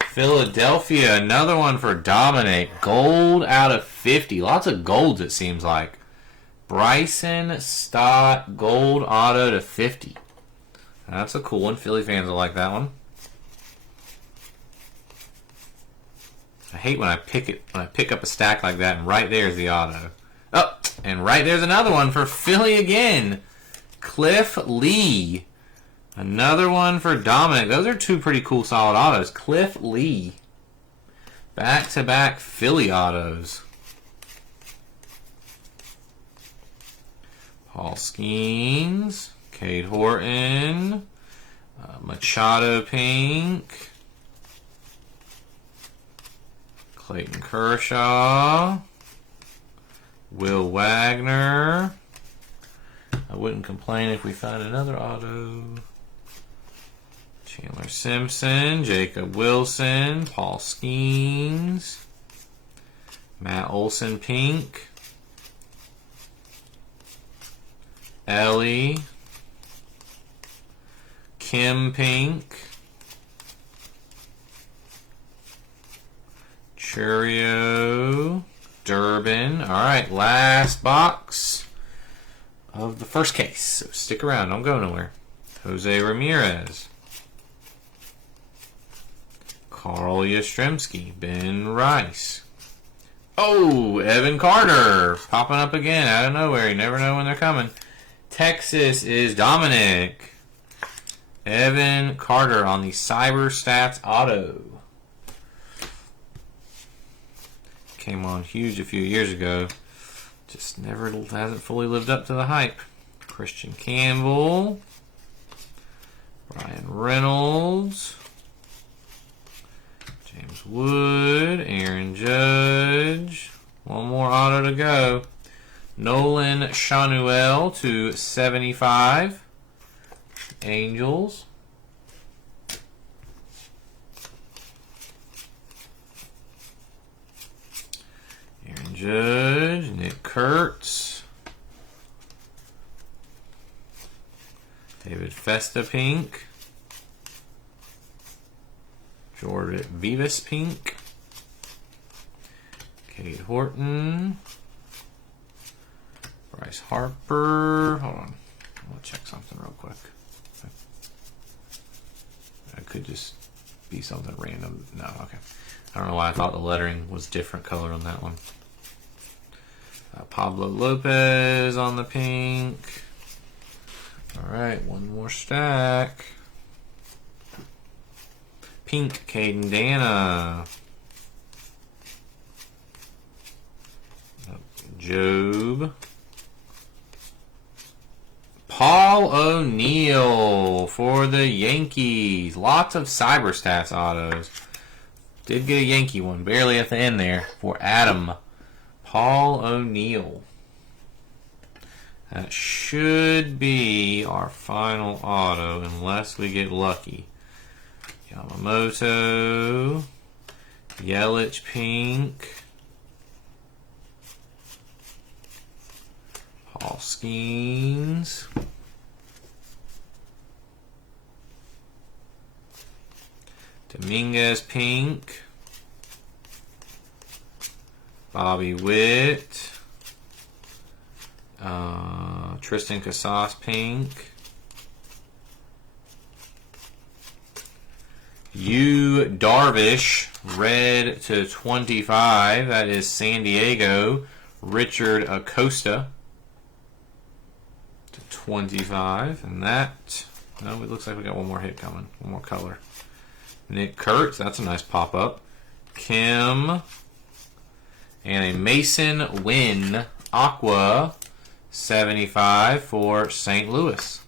Philadelphia, another one for Dominic. Gold out of 50. Lots of golds, it seems like. Bryson Stott gold auto to 50. That's a cool one. Philly fans will like that one. I hate when I pick up a stack like that and right there's the auto. Oh, and right there's another one for Philly again. Cliff Lee. Another one for Dominic. Those are two pretty cool solid autos. Cliff Lee. Back-to-back Philly autos. Paul Skeens. Cade Horton. Machado pink. Clayton Kershaw. Will Wagner. I wouldn't complain if we found another auto. Chandler Simpson, Jacob Wilson, Paul Skeens, Matt Olson pink, Ellie, Kim pink, Churio, Durbin. All right, last box of the first case. So stick around, don't go nowhere. Jose Ramirez. Carl Yastrzemski. Ben Rice. Oh, Evan Carter. Popping up again out of nowhere. You never know when they're coming. Texas is Dominic. Evan Carter on the Cyber Stats Auto. Came on huge a few years ago. Just never hasn't fully lived up to the hype. Christian Campbell. Brian Reynolds. James Wood. Aaron Judge. One more auto to go. Nolan Shanuel to 75. Angels. Aaron Judge, Nick Kurtz, David Festa pink. Jordan Vivas pink. Kate Horton. Bryce Harper. Hold on. I'll check something real quick. That could just be something random. No, okay. I don't know why I thought the lettering was different color on that one. Pablo Lopez on the pink. Alright, one more stack. Pink, Caden Dana. Job. Paul O'Neill for the Yankees. Lots of Cyberstats autos. Did get a Yankee one, barely at the end there, for Adam. Paul O'Neill. That should be our final auto, unless we get lucky. Yamamoto. Yelich pink. Paul Skeens. Dominguez pink. Bobby Witt. Tristan Casas pink. Yu Darvish red to 25. That is San Diego. Richard Acosta to 25. And that, no, it looks like we got one more hit coming. One more color. Nick Kurtz, that's a nice pop-up. Kim. And a Mason Wynn Aqua 75 for St. Louis.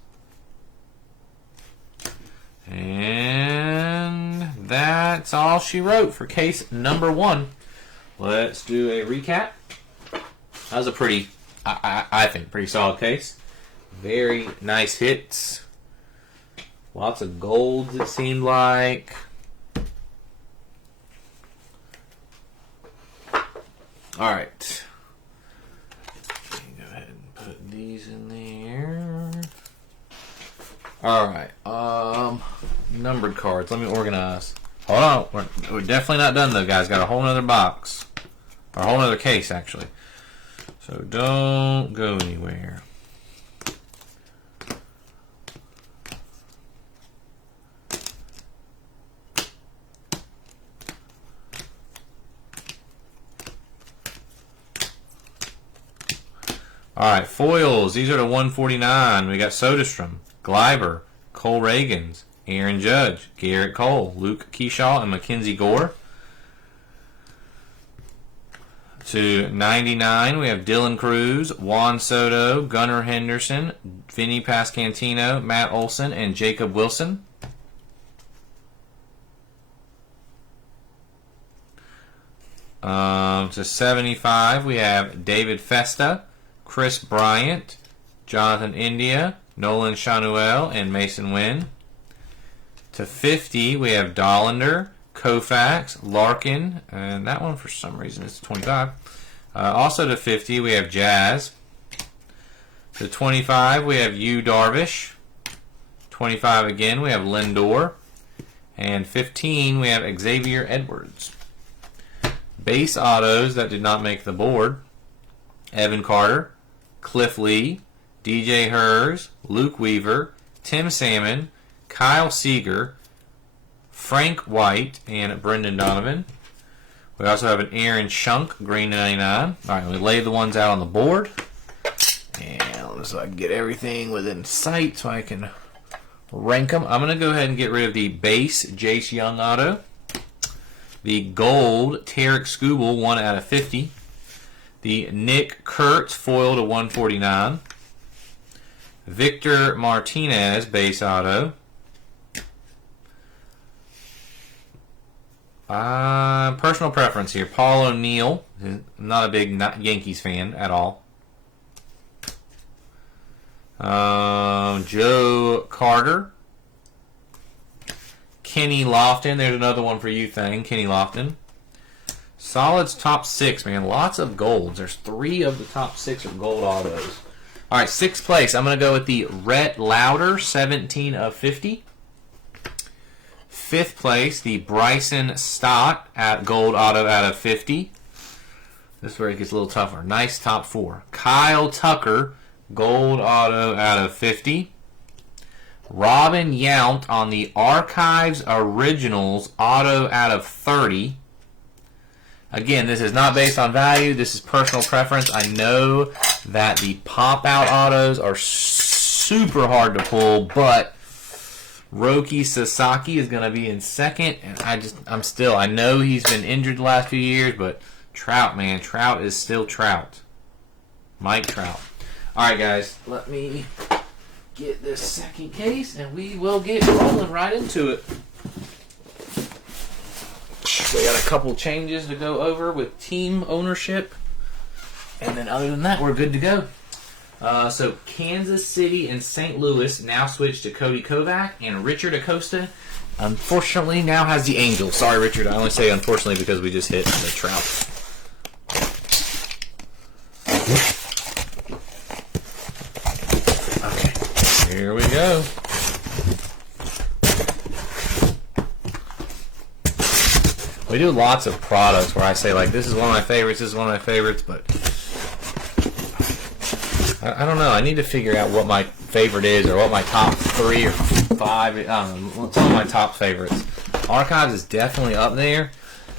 And that's all she wrote for case number 1. Let's do a recap. That was a pretty, I think, pretty solid case. Very nice hits. Lots of golds, it seemed like. Alright. Go ahead and put these in there. Alright. Numbered cards. Let me organize. Hold on. We're definitely not done though, guys. Got a whole nother box. Or a whole nother case, actually. So don't go anywhere. Alright, foils. These are the 149. We got Soderstrom, Gleiber, Cole Reagans, Aaron Judge, Garrett Cole, Luke Keyshaw, and Mackenzie Gore. To 99, we have Dylan Cruz, Juan Soto, Gunnar Henderson, Vinny Pascantino, Matt Olson, and Jacob Wilson. To 75, we have David Festa, Chris Bryant, Jonathan India, Nolan Shanuel, and Mason Wynn. To 50, we have Dollander, Koufax, Larkin, and that one for some reason is 25. Also to 50, we have Jazz. To 25, we have Yu Darvish. 25 again, we have Lindor. And 15, we have Xavier Edwards. Base autos that did not make the board. Evan Carter, Cliff Lee, DJ Hers, Luke Weaver, Tim Salmon, Kyle Seager, Frank White, and Brendan Donovan. We also have an Aaron Shunk, green 99. Alright, we lay the ones out on the board. And so I can get everything within sight so I can rank them. I'm going to go ahead and get rid of the base Jace Young auto. The gold Tarek Skubal, 1 out of 50. The Nick Kurtz foil to 149. Victor Martinez base auto. Personal preference here. Paul O'Neill. I'm not a big Yankees fan at all. Joe Carter. Kenny Lofton. There's another one for you thing. Kenny Lofton. Solid's top 6, man. Lots of golds. There's 3 of the top 6 are gold autos. All right, 6th place. I'm going to go with the Rhett Lauder, 17 of 50. 5th place, the Bryson Stott at Gold Auto out of 50. This is where it gets a little tougher. Nice top 4. Kyle Tucker, Gold Auto out of 50. Robin Yount on the Archives Originals Auto out of 30. Again, this is not based on value. This is personal preference. I know that the pop-out autos are super hard to pull, but Roki Sasaki is going to be in 2nd, and I know he's been injured the last few years, but Trout, man, Trout is still Trout. Mike Trout. All right, guys, let me get this second case, and we will get rolling right into it. We got a couple changes to go over with team ownership, and then other than that, we're good to go. So Kansas City and St. Louis now switch to Cody Kovac, and Richard Acosta, unfortunately, now has the Angels. Sorry, Richard, I only say unfortunately because we just hit the Trout. Okay, here we go. We do lots of products where I say, like, this is one of my favorites, this is one of my favorites, but I don't know. I need to figure out what my favorite is, or what my top 3 or 5, I don't know, some of my top favorites. Archives is definitely up there.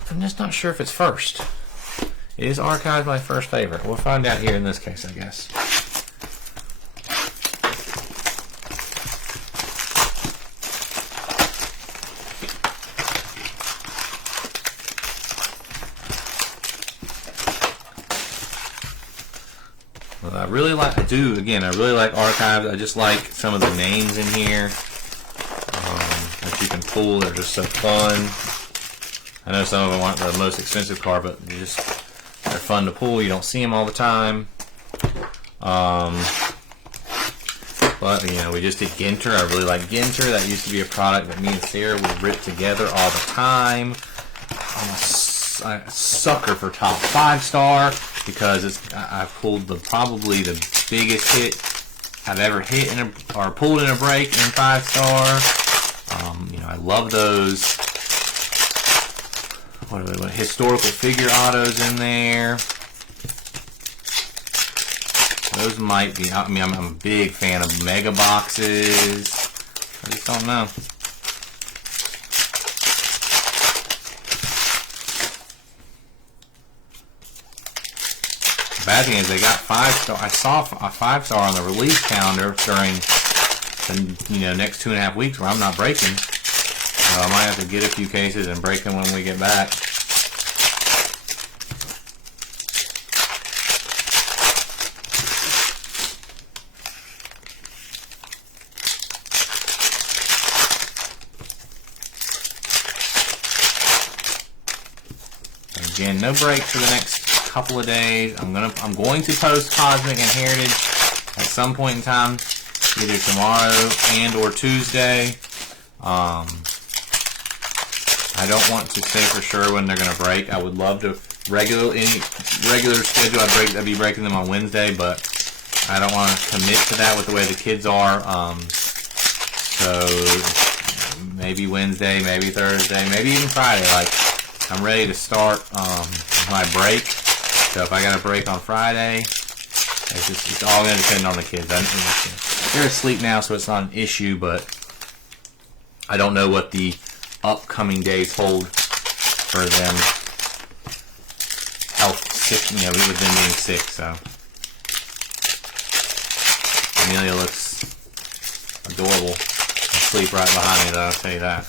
I'm just not sure if it's first. Is Archives my first favorite? We'll find out here in this case, I guess. I really like Archives. I just like some of the names in here that you can pull. They're just so fun. I know some of them aren't the most expensive card, but they're fun to pull. You don't see them all the time. But, you know, we just did Ginter. I really like Ginter. That used to be a product that me and Sarah would rip together all the time. I'm a sucker for top 5-star because I pulled probably the biggest hit I've ever hit or pulled in a break in 5-star. You know, I love those. What historical figure autos in there? Those might be. I mean, I'm a big fan of mega boxes. I just don't know. The bad thing is they got 5-star. I saw a 5-star on the release calendar during the next 2.5 weeks where I'm not breaking. So I might have to get a few cases and break them when we get back. Again, no break for the next couple of days. I'm going to post Cosmic and Heritage at some point in time, either tomorrow and or Tuesday. I don't want to say for sure when they're going to break. I would love to regular schedule. I'd be breaking them on Wednesday, but I don't want to commit to that with the way the kids are. So maybe Wednesday, maybe Thursday, maybe even Friday. Like, I'm ready to start my break. So if I got a break on Friday, it's all going to depend on the kids. They're asleep now, so it's not an issue, but I don't know what the upcoming days hold for them. Health sick, with them being sick, so. Amelia looks adorable. Asleep right behind me, though, I'll tell you that.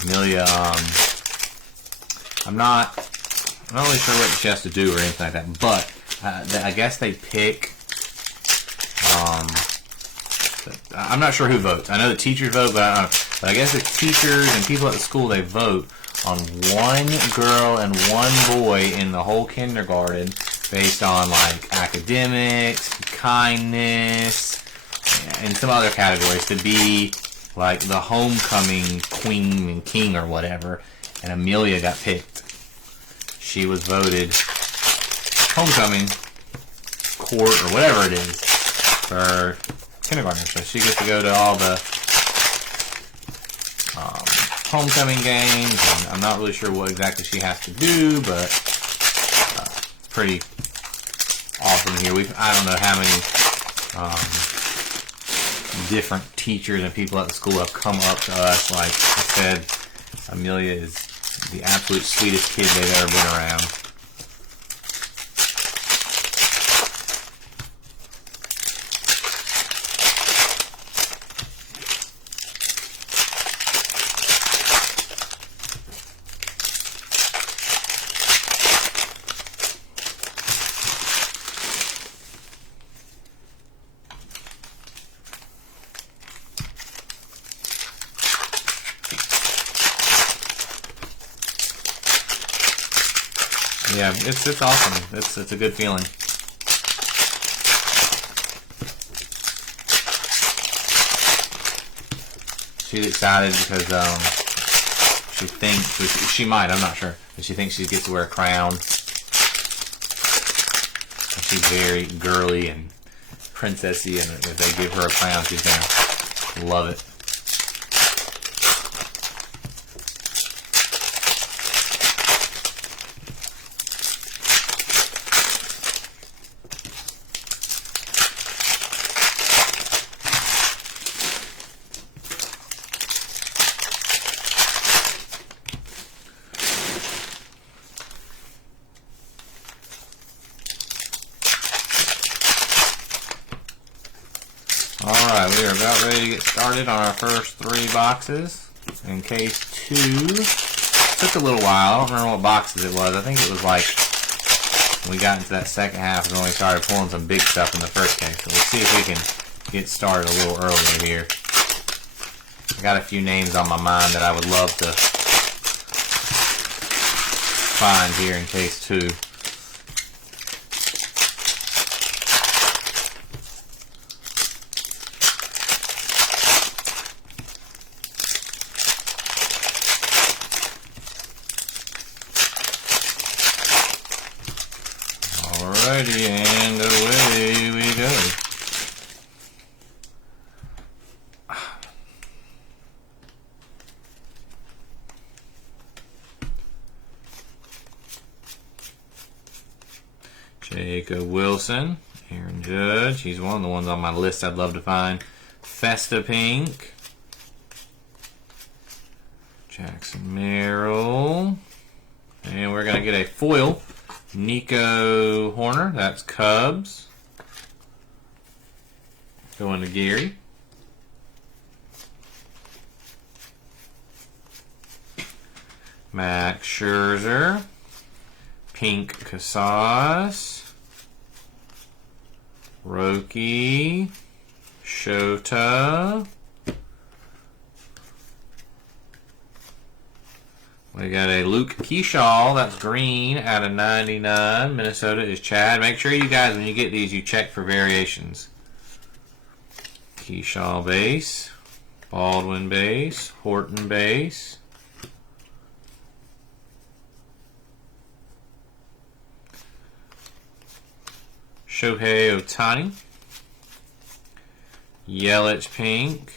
Amelia, I'm not really sure what she has to do or anything like that, but I guess they pick, I'm not sure who votes. I know the teachers vote, but I don't know. But I guess the teachers and people at the school, they vote on one girl and one boy in the whole kindergarten based on, like, academics, kindness, and some other categories to be like the homecoming queen and king or whatever, and Amelia got picked. She was voted homecoming court or whatever it is for kindergarten. So she gets to go to all the homecoming games, and I'm not really sure what exactly she has to do, but it's pretty awesome here. I don't know how many different teachers and people at the school have come up to us. Like I said, Amelia is the absolute sweetest kid they've ever been around. Yeah, it's awesome. It's a good feeling. She's excited because she thinks she might. I'm not sure, but she thinks she gets to wear a crown. And she's very girly and princessy, and if they give her a crown, she's gonna love it. Alright, we are about ready to get started on our first 3 boxes. In case 2, took a little while. I don't remember what boxes it was. I think it was like when we got into that second half and we started pulling some big stuff in the first case. So we'll see if we can get started a little earlier here. I got a few names on my mind that I would love to find here in case 2. Alrighty, and away we go. Jacob Wilson, Aaron Judge, he's one of the ones on my list I'd love to find. Festa Pink, Jackson Merrill, and we're going to get a foil. Nico Horner, that's Cubs. Going to Gary. Max Scherzer. Pink Casas. Roki. Shota. We got a Luke Keyshaw, that's green, out of 99. Minnesota is Chad. Make sure you guys, when you get these, you check for variations. Keyshaw base. Baldwin base. Horton base. Shohei Ohtani. Yelich pink.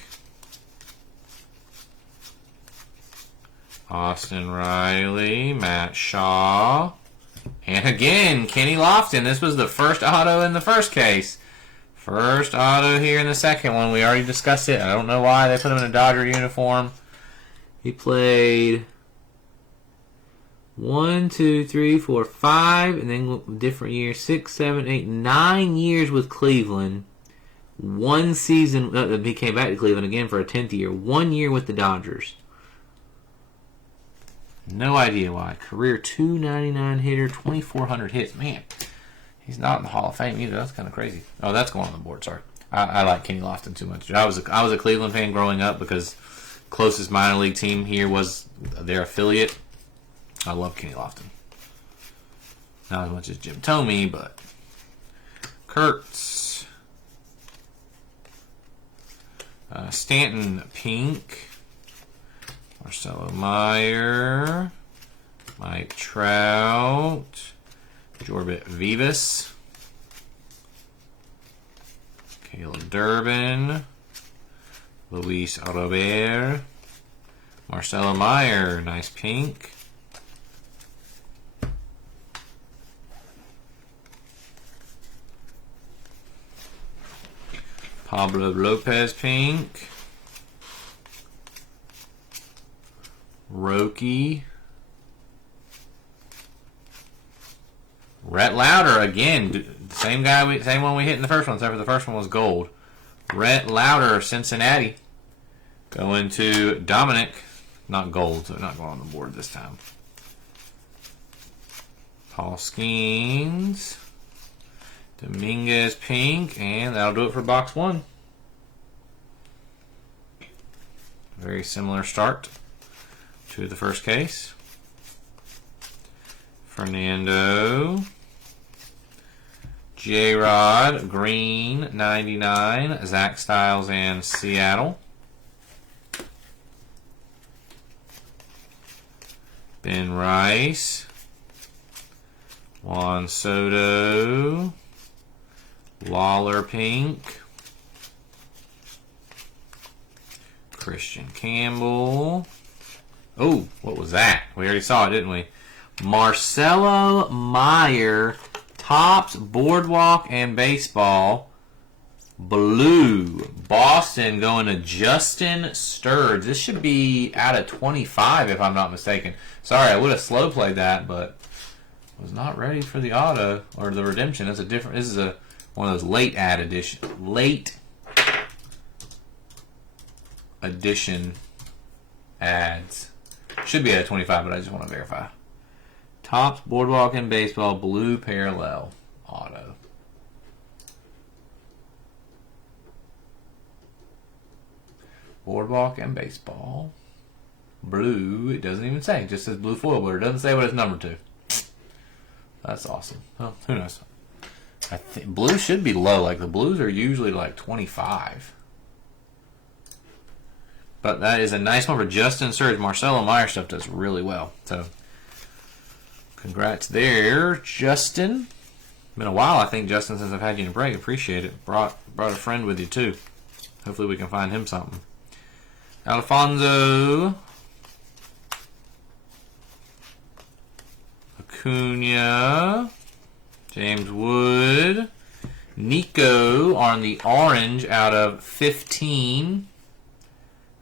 Austin Riley, Matt Shaw, and again, Kenny Lofton. This was the first auto in the first case. First auto here in the second one. We already discussed it. I don't know why they put him in a Dodger uniform. He played 1, 2, 3, 4, 5, and then different years, 6, 7, 8, 9 years with Cleveland. 1 season, he came back to Cleveland again for a 10th year. 1 year with the Dodgers. No idea why. Career .299 hitter, 2,400 hits. Man, he's not in the Hall of Fame either. That's kind of crazy. Oh, that's going on the board. Sorry, I like Kenny Lofton too much. I was a Cleveland fan growing up because closest minor league team here was their affiliate. I love Kenny Lofton. Not as much as Jim Thome, but Kurtz. Stanton pink. Marcelo Meyer. Mike Trout. Jorbit Vivas. Caleb Durbin. Luis Robert. Marcelo Meyer, nice pink. Pablo Lopez pink. Roki. Rhett Lauder again. Same guy, same one we hit in the first one, except for the first one was gold. Rhett Lauder, Cincinnati. Going to Dominic. Not gold, so not going on the board this time. Paul Skeens. Dominguez pink, and that'll do it for box one. Very similar start to the first case. Fernando. J-Rod, green, 99. Zach Styles and Seattle. Ben Rice. Juan Soto. Lawler pink. Christian Campbell. Oh, what was that? We already saw it, didn't we? Marcelo Meyer, Topps Boardwalk and Baseball, blue. Boston going to Justin Sturridge. This should be out of 25 if I'm not mistaken. Sorry, I would have slow played that, but was not ready for the auto or the redemption. That's a different. This is one of those late edition ads. Should be at 25, but I just want to verify. Topps Boardwalk and Baseball blue parallel auto. Boardwalk and Baseball blue. It doesn't even say. It just says blue foil, but it doesn't say what it's numbered to. That's awesome. Well, who knows? I think blue should be low. Like the blues are usually like 25. But that is a nice one for Justin Sturridge. Marcelo Meyer stuff does really well. So, congrats there, Justin. Been a while, I think, Justin, since I've had you in a break. Appreciate it. Brought a friend with you, too. Hopefully we can find him something. Alfonso. Acuna. James Wood. Nico on the orange out of 15.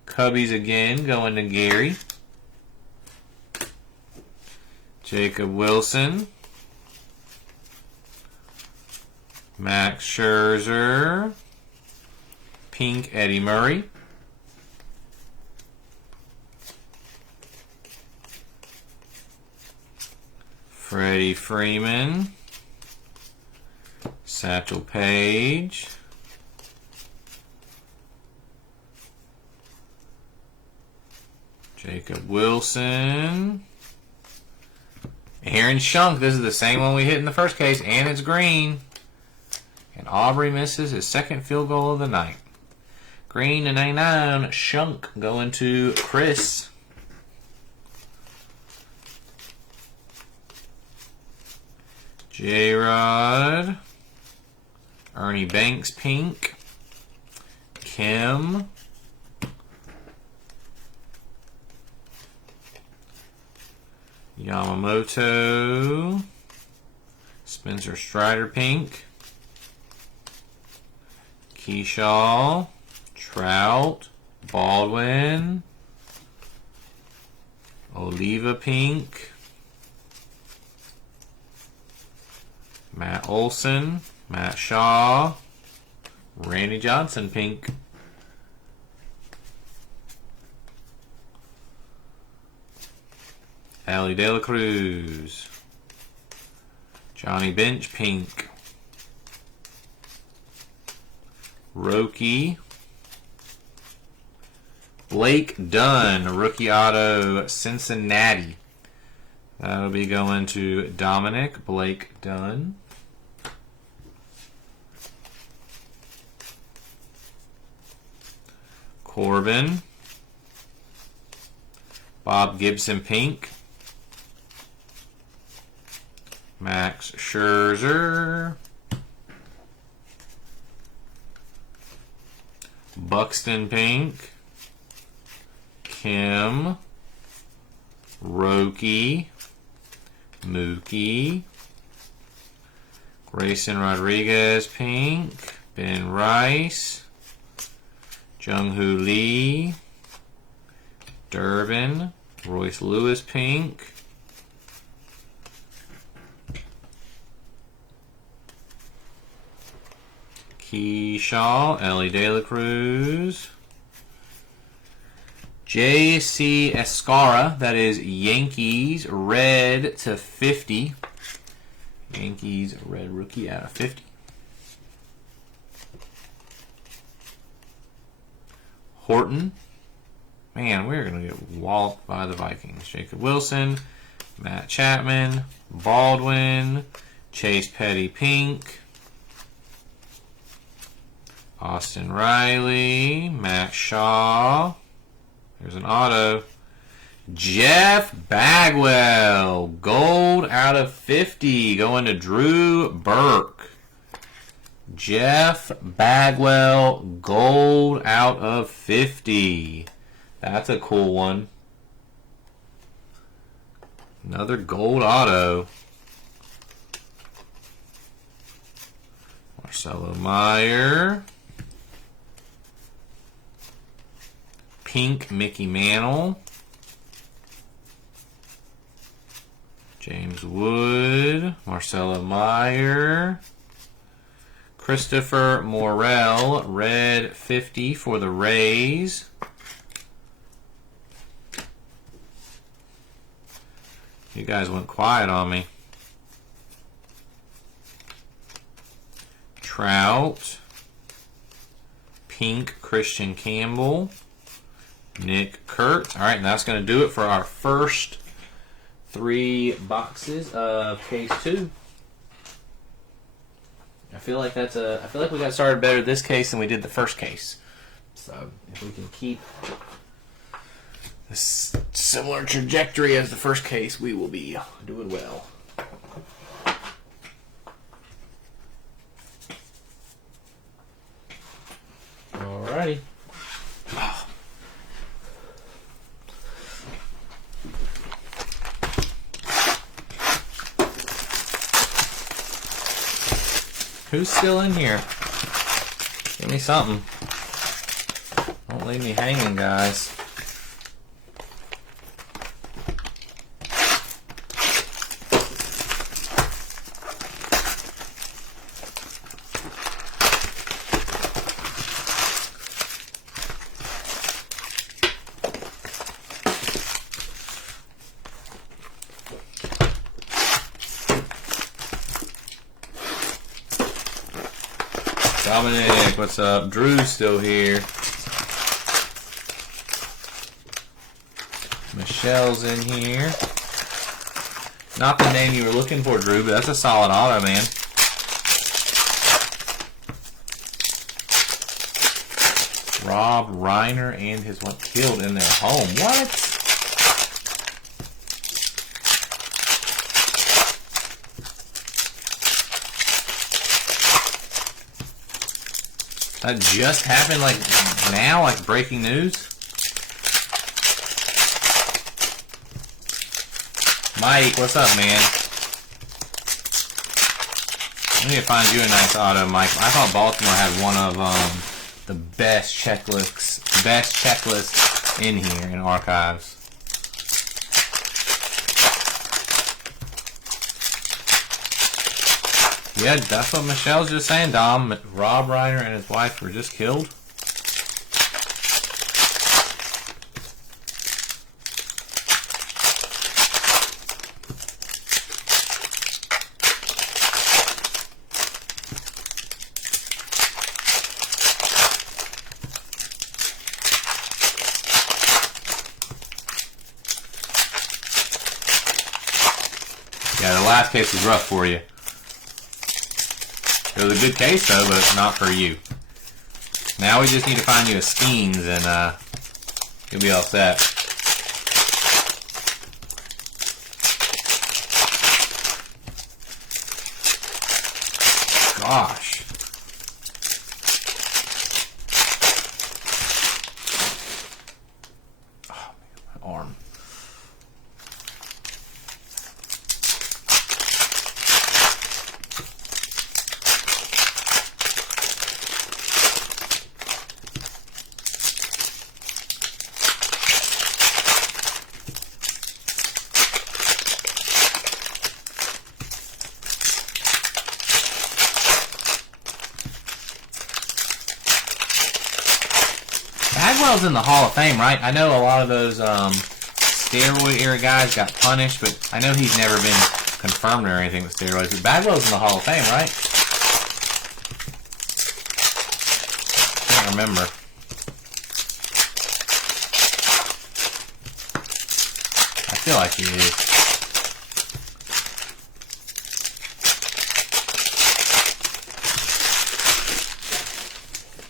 Cubbies again going to Gary. Jacob Wilson. Max Scherzer. Pink Eddie Murray. Freddie Freeman. Satchel Paige. Jacob Wilson. Aaron Shunk. This is the same one we hit in the first case, and it's green. And Aubrey misses his second field goal of the night. Green to 99. Shunk going to Chris. J-Rod. Ernie Banks pink. Kim. Yamamoto. Spencer Strider pink. Keyshaw. Trout. Baldwin. Oliva pink. Matt Olson. Matt Shaw. Randy Johnson pink. Ellie De La Cruz. Johnny Bench pink. Roki. Blake Dunn, rookie auto, Cincinnati. That'll be going to Dominic. Blake Dunn. Corbin. Bob Gibson pink. Max Scherzer. Buxton pink. Kim. Roki. Mookie. Grayson Rodriguez pink. Ben Rice. Jung-Hoo Lee. Durbin. Royce Lewis pink. Keyshaw. Ellie De La Cruz. J.C. Escara, that is Yankees, red to 50. Yankees, red rookie out of 50. Horton. Man, we're going to get walloped by the Vikings. Jacob Wilson, Matt Chapman, Baldwin, Chase Petty pink. Austin Riley, Matt Shaw. There's an auto. Jeff Bagwell. Gold out of 50. Going to Drew Burke. Jeff Bagwell. Gold out of 50. That's a cool one. Another gold auto. Marcelo Meyer. Pink Mickey Mantle. James Wood. Marcelo Meyer. Christopher Morel. Red 50 for the Rays. You guys went quiet on me. Trout. Pink Christian Campbell. Nick Kurt. All right, and that's going to do it for our first 3 boxes of case 2. I feel like we got started better this case than we did the first case. So if we can keep this similar trajectory as the first case, we will be doing well. Alrighty. Who's still in here? Give me something. Don't leave me hanging, guys. Dominic, what's up? Drew's still here. Michelle's in here. Not the name you were looking for, Drew, but that's a solid auto, man. Rob Reiner and his one killed in their home. What? That just happened, like, now? Like, breaking news? Mike, what's up, man? I need to find you a nice auto, Mike. I thought Baltimore had one of the best checklists in here in archives. Yeah, that's what Michelle's just saying, Dom. Rob Reiner and his wife were just killed. Yeah, the last case was rough for you. It was a good case, though, but not for you. Now we just need to find you a Skeens and you'll be all set. Gosh. Oh, man, my arm. Bagwell's in the Hall of Fame, right? I know a lot of those steroid era guys got punished, but I know he's never been confirmed or anything with steroids. But Bagwell's in the Hall of Fame, right? Can't remember. I feel like he is.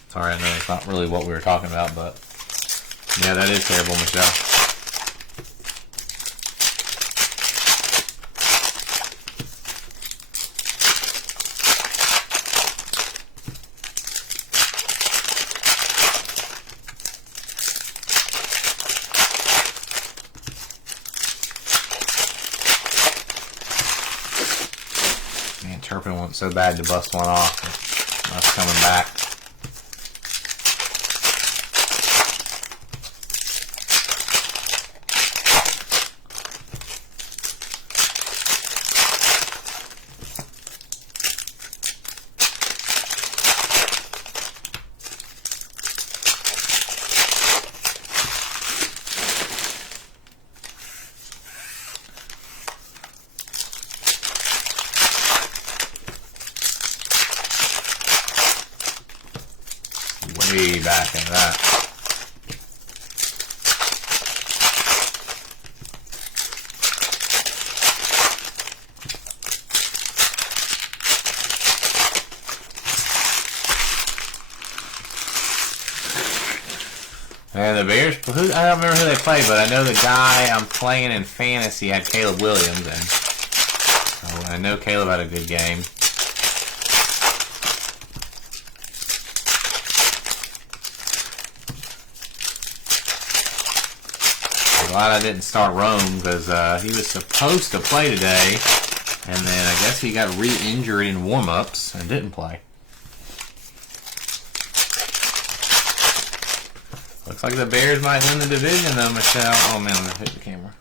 Sorry, I know it's not really what we were talking about, but yeah, that is terrible, Michelle. Man, Turpin wants so bad to bust one off. That's coming back. Way back into that. And the Bears, I don't remember who they played, but I know the guy I'm playing in fantasy had Caleb Williams, and so I know Caleb had a good game. Glad I didn't start Rome because he was supposed to play today, and then I guess he got re-injured in warm-ups and didn't play. Looks like the Bears might win the division though, Michelle. Oh man, I'm gonna hit the camera.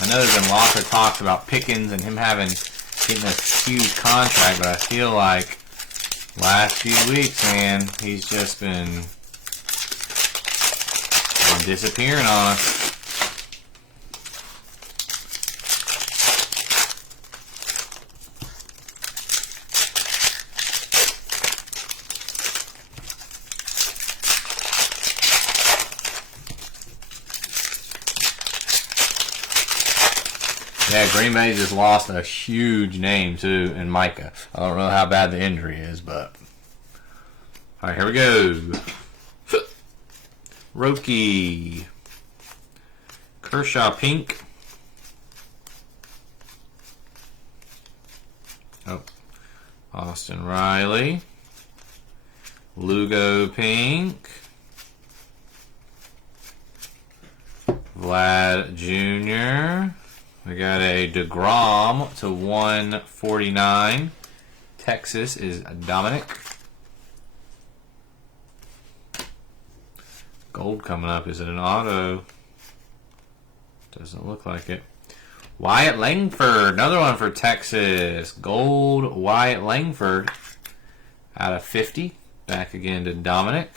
I know there's been lots of talks about Pickens and him getting a huge contract, but I feel like last few weeks, man, he's just been disappearing on us. Yeah, Green Bay just lost a huge name, too, in Micah. I don't know how bad the injury is, but... Alright, here we go. Roki. Kershaw pink. Oh. Austin Riley. Lugo pink. Vlad Jr. We got a DeGrom to 149. Texas is Dominic. Gold coming up. Is it an auto? Doesn't look like it. Wyatt Langford. Another one for Texas. Gold Wyatt Langford out of 50. Back again to Dominic.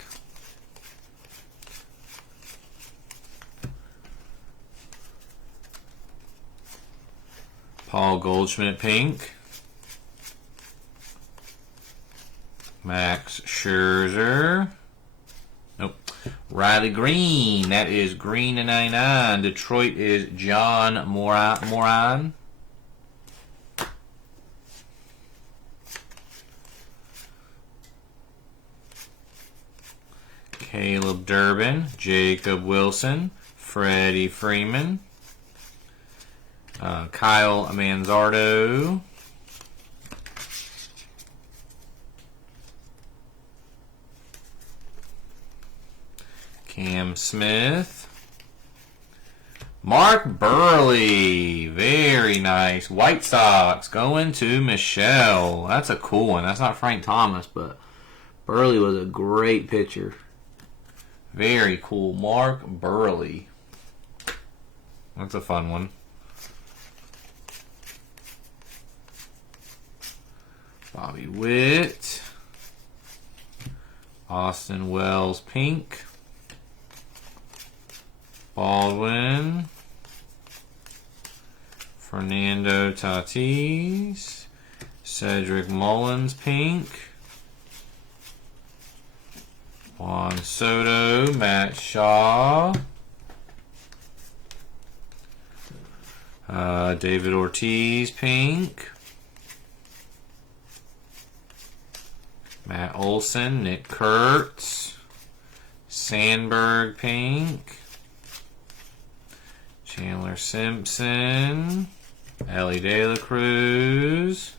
Paul Goldschmidt pink. Max Scherzer. Nope. Riley Green. That is green to 99. Detroit is John Moran. Caleb Durbin. Jacob Wilson. Freddie Freeman. Kyle Manzardo. Cam Smith. Mark Burley. Very nice. White Sox going to Michelle. That's a cool one. That's not Frank Thomas, but Burley was a great pitcher. Very cool. Mark Burley. That's a fun one. Bobby Witt. Austin Wells pink. Baldwin. Fernando Tatis. Cedric Mullins pink. Juan Soto. Matt Shaw. David Ortiz pink. Matt Olson, Nick Kurtz, Sandberg pink, Chandler Simpson, Ellie De La Cruz,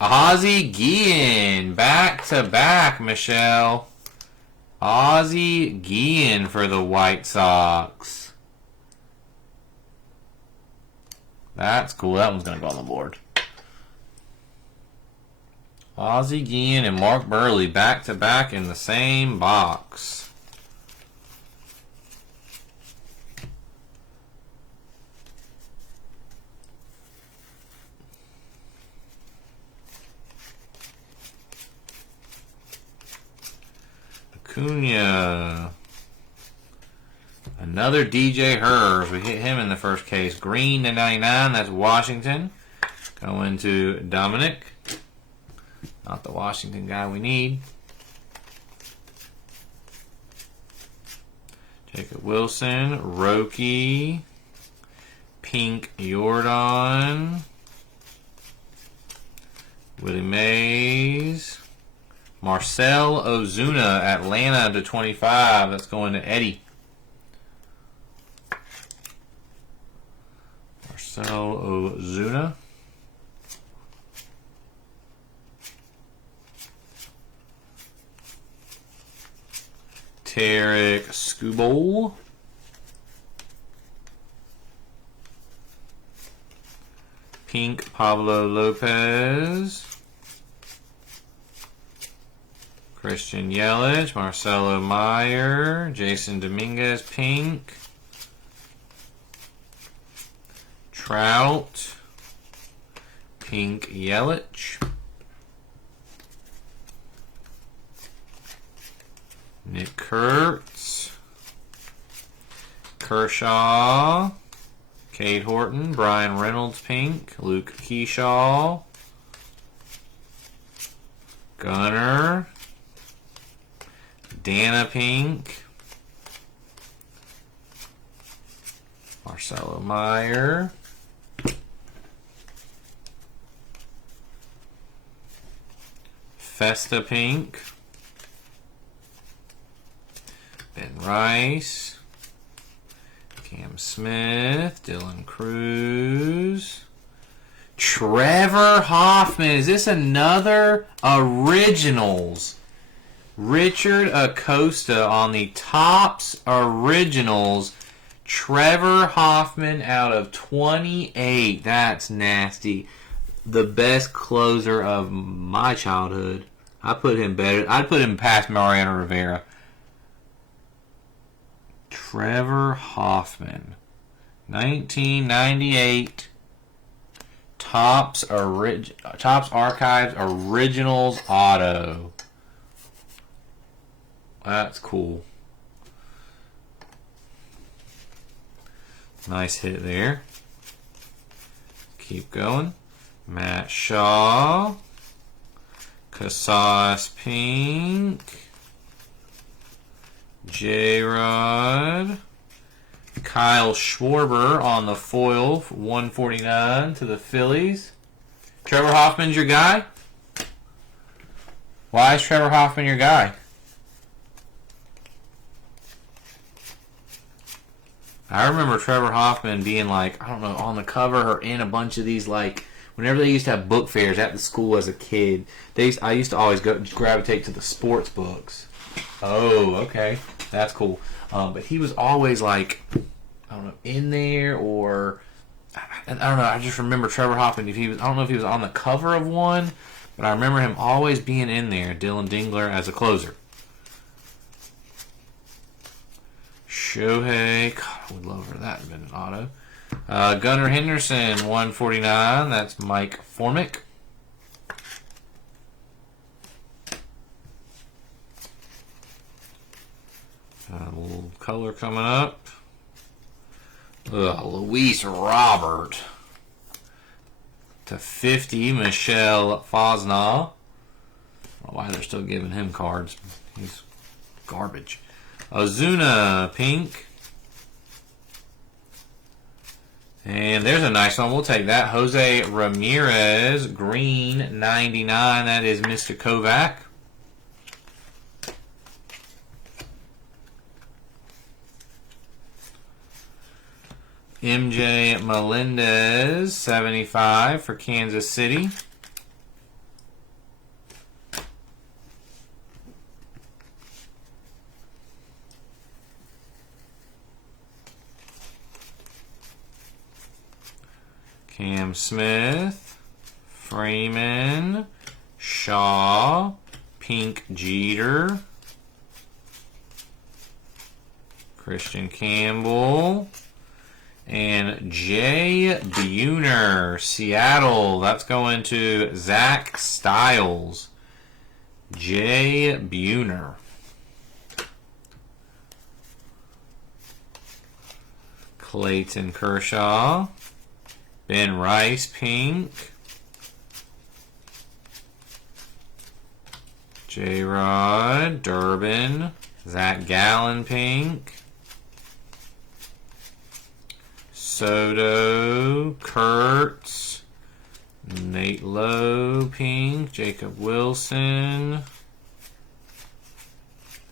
Ozzie Guillen, back to back, Michelle. Ozzie Guillen for the White Sox. That's cool. That one's going to go on the board. Ozzie Guillen and Mark Burley back to back in the same box. Acuna. Another DJ Hurst. We hit him in the first case. Green to 99. That's Washington. Going to Dominic. Not the Washington guy we need. Jacob Wilson. Roki. Pink Jordan. Willie Mays. Marcell Ozuna, Atlanta to 25. That's going to Eddie. Marcell Ozuna. Tarek Skubal. Pink Pablo Lopez. Christian Yelich, Marcelo Meyer, Jason Dominguez, pink. Trout, pink Yelich. Nick Kurtz, Kershaw, Cade Horton, Brian Reynolds, pink. Luke Keyshaw, Gunner, Dana pink. Marcelo Meyer. Festa pink. Ben Rice. Cam Smith. Dylan Cruz. Trevor Hoffman. Is this another Originals? Richard Acosta on the Topps Originals. Trevor Hoffman out of 28. That's nasty. The best closer of my childhood. I put him better. I'd put him past Mariano Rivera. Trevor Hoffman. 1998. Topps Archives Originals Auto. That's cool. Nice hit there. Keep going. Matt Shaw. Casas pink. J-Rod. Kyle Schwarber on the foil for 149 to the Phillies. Trevor Hoffman's your guy? Why is Trevor Hoffman your guy? I remember Trevor Hoffman being like, I don't know, on the cover or in a bunch of these, like, whenever they used to have book fairs at the school as a kid, I used to always gravitate to the sports books. Oh, okay. That's cool. But he was always like, I don't know, in there or I don't know. I just remember Trevor Hoffman. I don't know if he was on the cover of one, but I remember him always being in there. Dylan Dingler as a closer. Shohei, God, I would love for that to have been an auto. Gunnar Henderson, 149. That's Mike Formick. A little color coming up. Luis Robert to 50. Michelle Fosnaugh. I don't know why they're still giving him cards. He's garbage. Ozuna pink. And there's a nice one. We'll take that. Jose Ramirez green 99. That is Mr. Kovac. MJ Melendez, 75 for Kansas City. Cam Smith, Freeman, Shaw, Pink Jeter, Christian Campbell, and Jay Buhner, Seattle. That's going to Zach Stiles. Jay Buhner. Clayton Kershaw. Ben Rice, pink. J-Rod, Durbin. Zach Gallen, pink. Soto, Kurtz, Nate Lowe, pink, Jacob Wilson,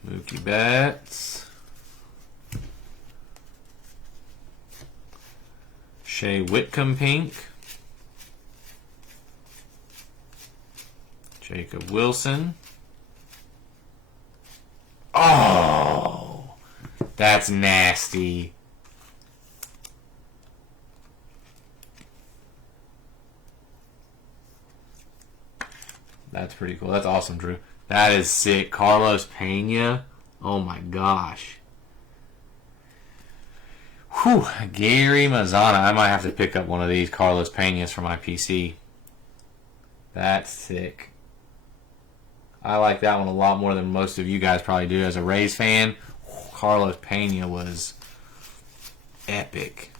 Mookie Betts, Shea Whitcomb, pink, Jacob Wilson. Oh, that's nasty. That's pretty cool. That's awesome, Drew. That is sick. Carlos Pena. Oh my gosh. Whew. Gary Mazzana. I might have to pick up one of these Carlos Penas for my PC. That's sick. I like that one a lot more than most of you guys probably do. As a Rays fan, Carlos Pena was epic.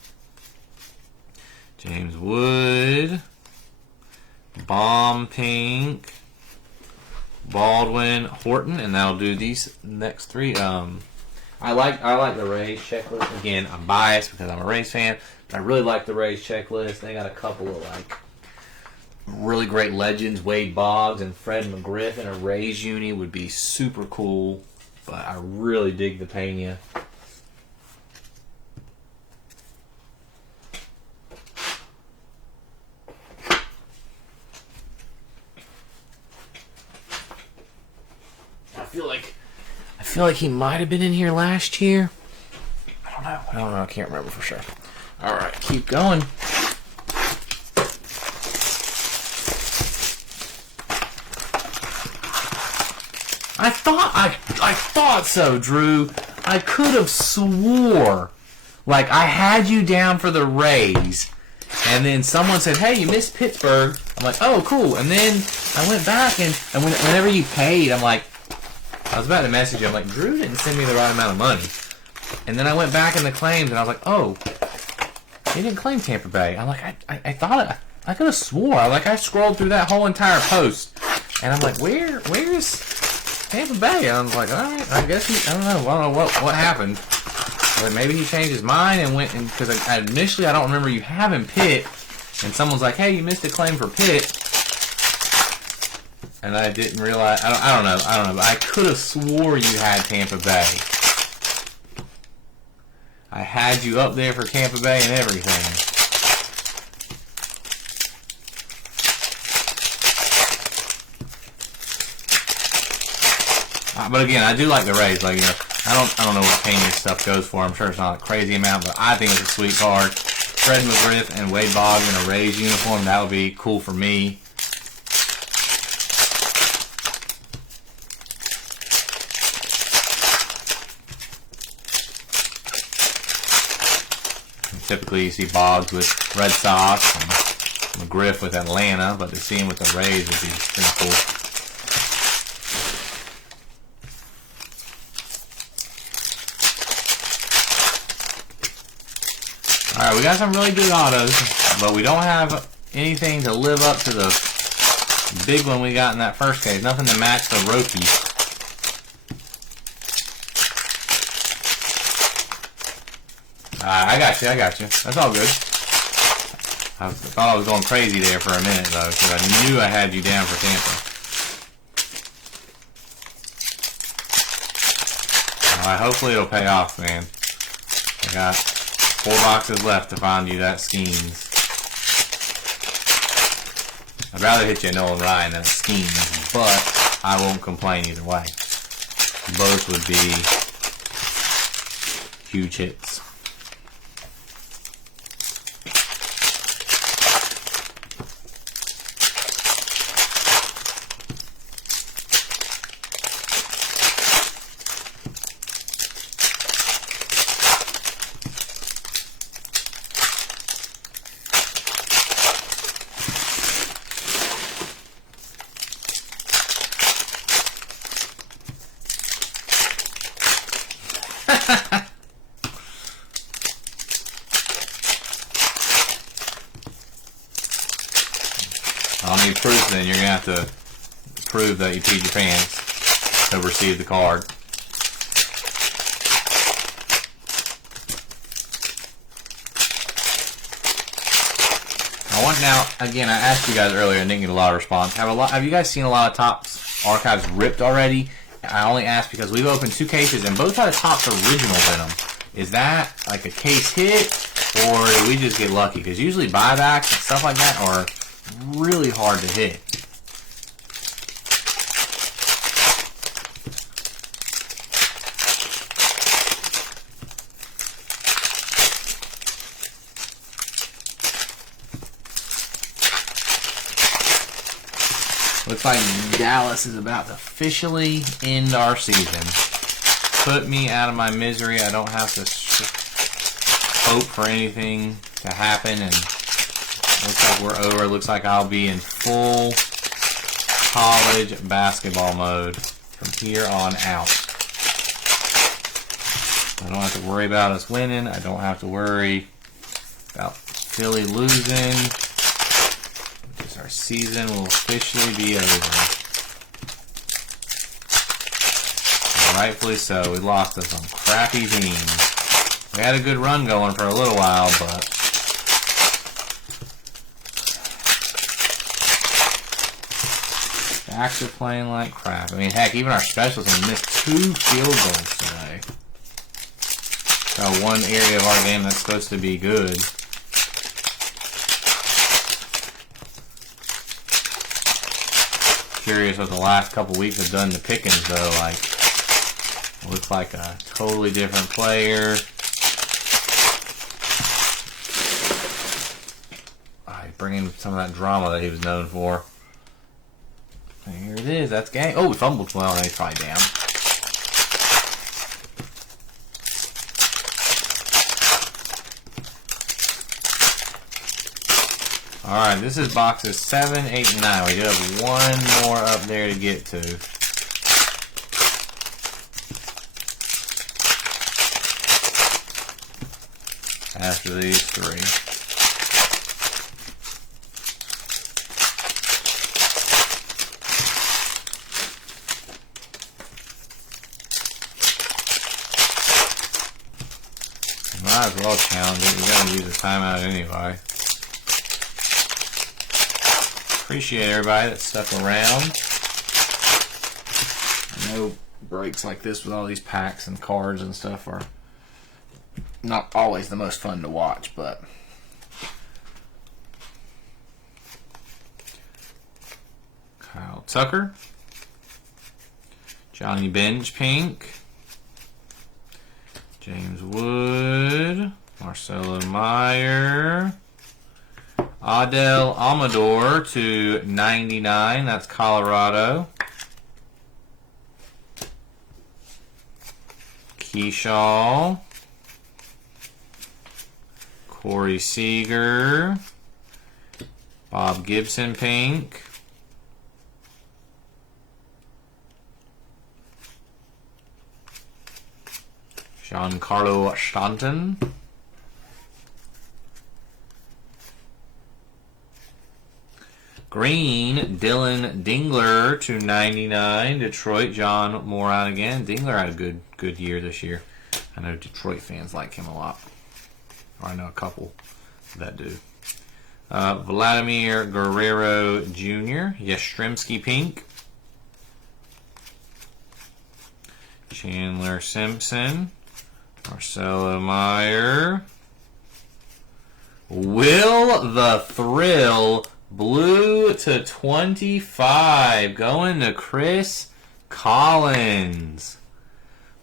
James Wood. Bomb pink. Baldwin, Horton, and that'll do these next three. I like the Rays checklist. Again, I'm biased because I'm a Rays fan, but I really like the Rays checklist. They got a couple of like really great legends. Wade Boggs and Fred McGriff in a Rays uni would be super cool. But I really dig the Pena. I feel like he might have been in here last year. I don't know. I can't remember for sure. All right, keep going. I thought so, Drew. I could have swore like I had you down for the Rays, and then someone said, "Hey, you missed Pittsburgh." I'm like, "Oh, cool." And then I went back and whenever you paid, I'm like. I was about to message you. I'm like, Drew didn't send me the right amount of money. And then I went back in the claims, and I was like, oh, he didn't claim Tampa Bay. I'm like, I thought I could have swore. I scrolled through that whole entire post, And I'm like, where's Tampa Bay? And I was like, all right, I guess I don't know what happened. But maybe he changed his mind and went, because initially I don't remember you having Pitt, and someone's like, hey, you missed a claim for Pitt. And I didn't realize, I don't know, but I could have swore you had Tampa Bay. I had you up there for Tampa Bay and everything. But again, I do like the Rays. Like, you know, I don't know what Pena's stuff goes for. I'm sure it's not a crazy amount, but I think it's a sweet card. Fred McGriff and Wade Boggs in a Rays uniform, that would be cool for me. Typically, you see Boggs with Red Sox and McGriff with Atlanta, but to see him with the Rays would be pretty cool. Alright, we got some really good autos, but we don't have anything to live up to the big one we got in that first case. Nothing to match the Roki. I got you. That's all good. I thought I was going crazy there for a minute, though, because I knew I had you down for Tampa. Alright, hopefully it'll pay off, man. I got 4 boxes left to find you that Skeens. I'd rather hit you a Nolan Ryan than a Skeens, but I won't complain either way. Both would be huge hits. I'll need proof then. You're going to have to prove that you peed your pants to receive the card. I want now, again, I asked you guys earlier and didn't get a lot of response. Have you guys seen a lot of Topps archives ripped already? I only asked because we've opened 2 cases and both had a Topps original in them. Is that like a case hit, or did we just get lucky? Because usually buybacks and stuff like that are really hard to hit. Looks like Dallas is about to officially end our season. Put me out of my misery. I don't have to hope for anything to happen, and looks like we're over. Looks like I'll be in full college basketball mode from here on out. I don't have to worry about us winning. I don't have to worry about Philly losing. Because our season will officially be over. And rightfully so. We lost to some crappy teams. We had a good run going for a little while, but Stacks are playing like crap. I mean, heck, even our specials have missed 2 field goals today. Got one area of our game that's supposed to be good. Curious what the last couple weeks have done to Pickens, though. Like, looks like a totally different player. Bringing some of that drama that he was known for. And here it is. That's game. Oh, he fumbled. Well, he's probably down. Alright, this is boxes 7, 8, and 9. We do have one more up there to get to. After these 3. Might as well challenge it. You're going to use a timeout anyway. Appreciate everybody that stuck around. I know breaks like this with all these packs and cards and stuff are not always the most fun to watch, but Kyle Tucker, Johnny Bench pink, James Wood, Marcelo Meyer, Adel Amador to 99. That's Colorado. Keyshaw, Corey Seager, Bob Gibson pink, Giancarlo Stanton, green, Dylan Dingler to 99. Detroit, John Moran again. Dingler had a good year this year. I know Detroit fans like him a lot. Or I know a couple that do. Vladimir Guerrero Jr. Yastrzemski pink. Chandler Simpson. Marcelo Meyer. Will the Thrill blue to 25 going to Chris Collins.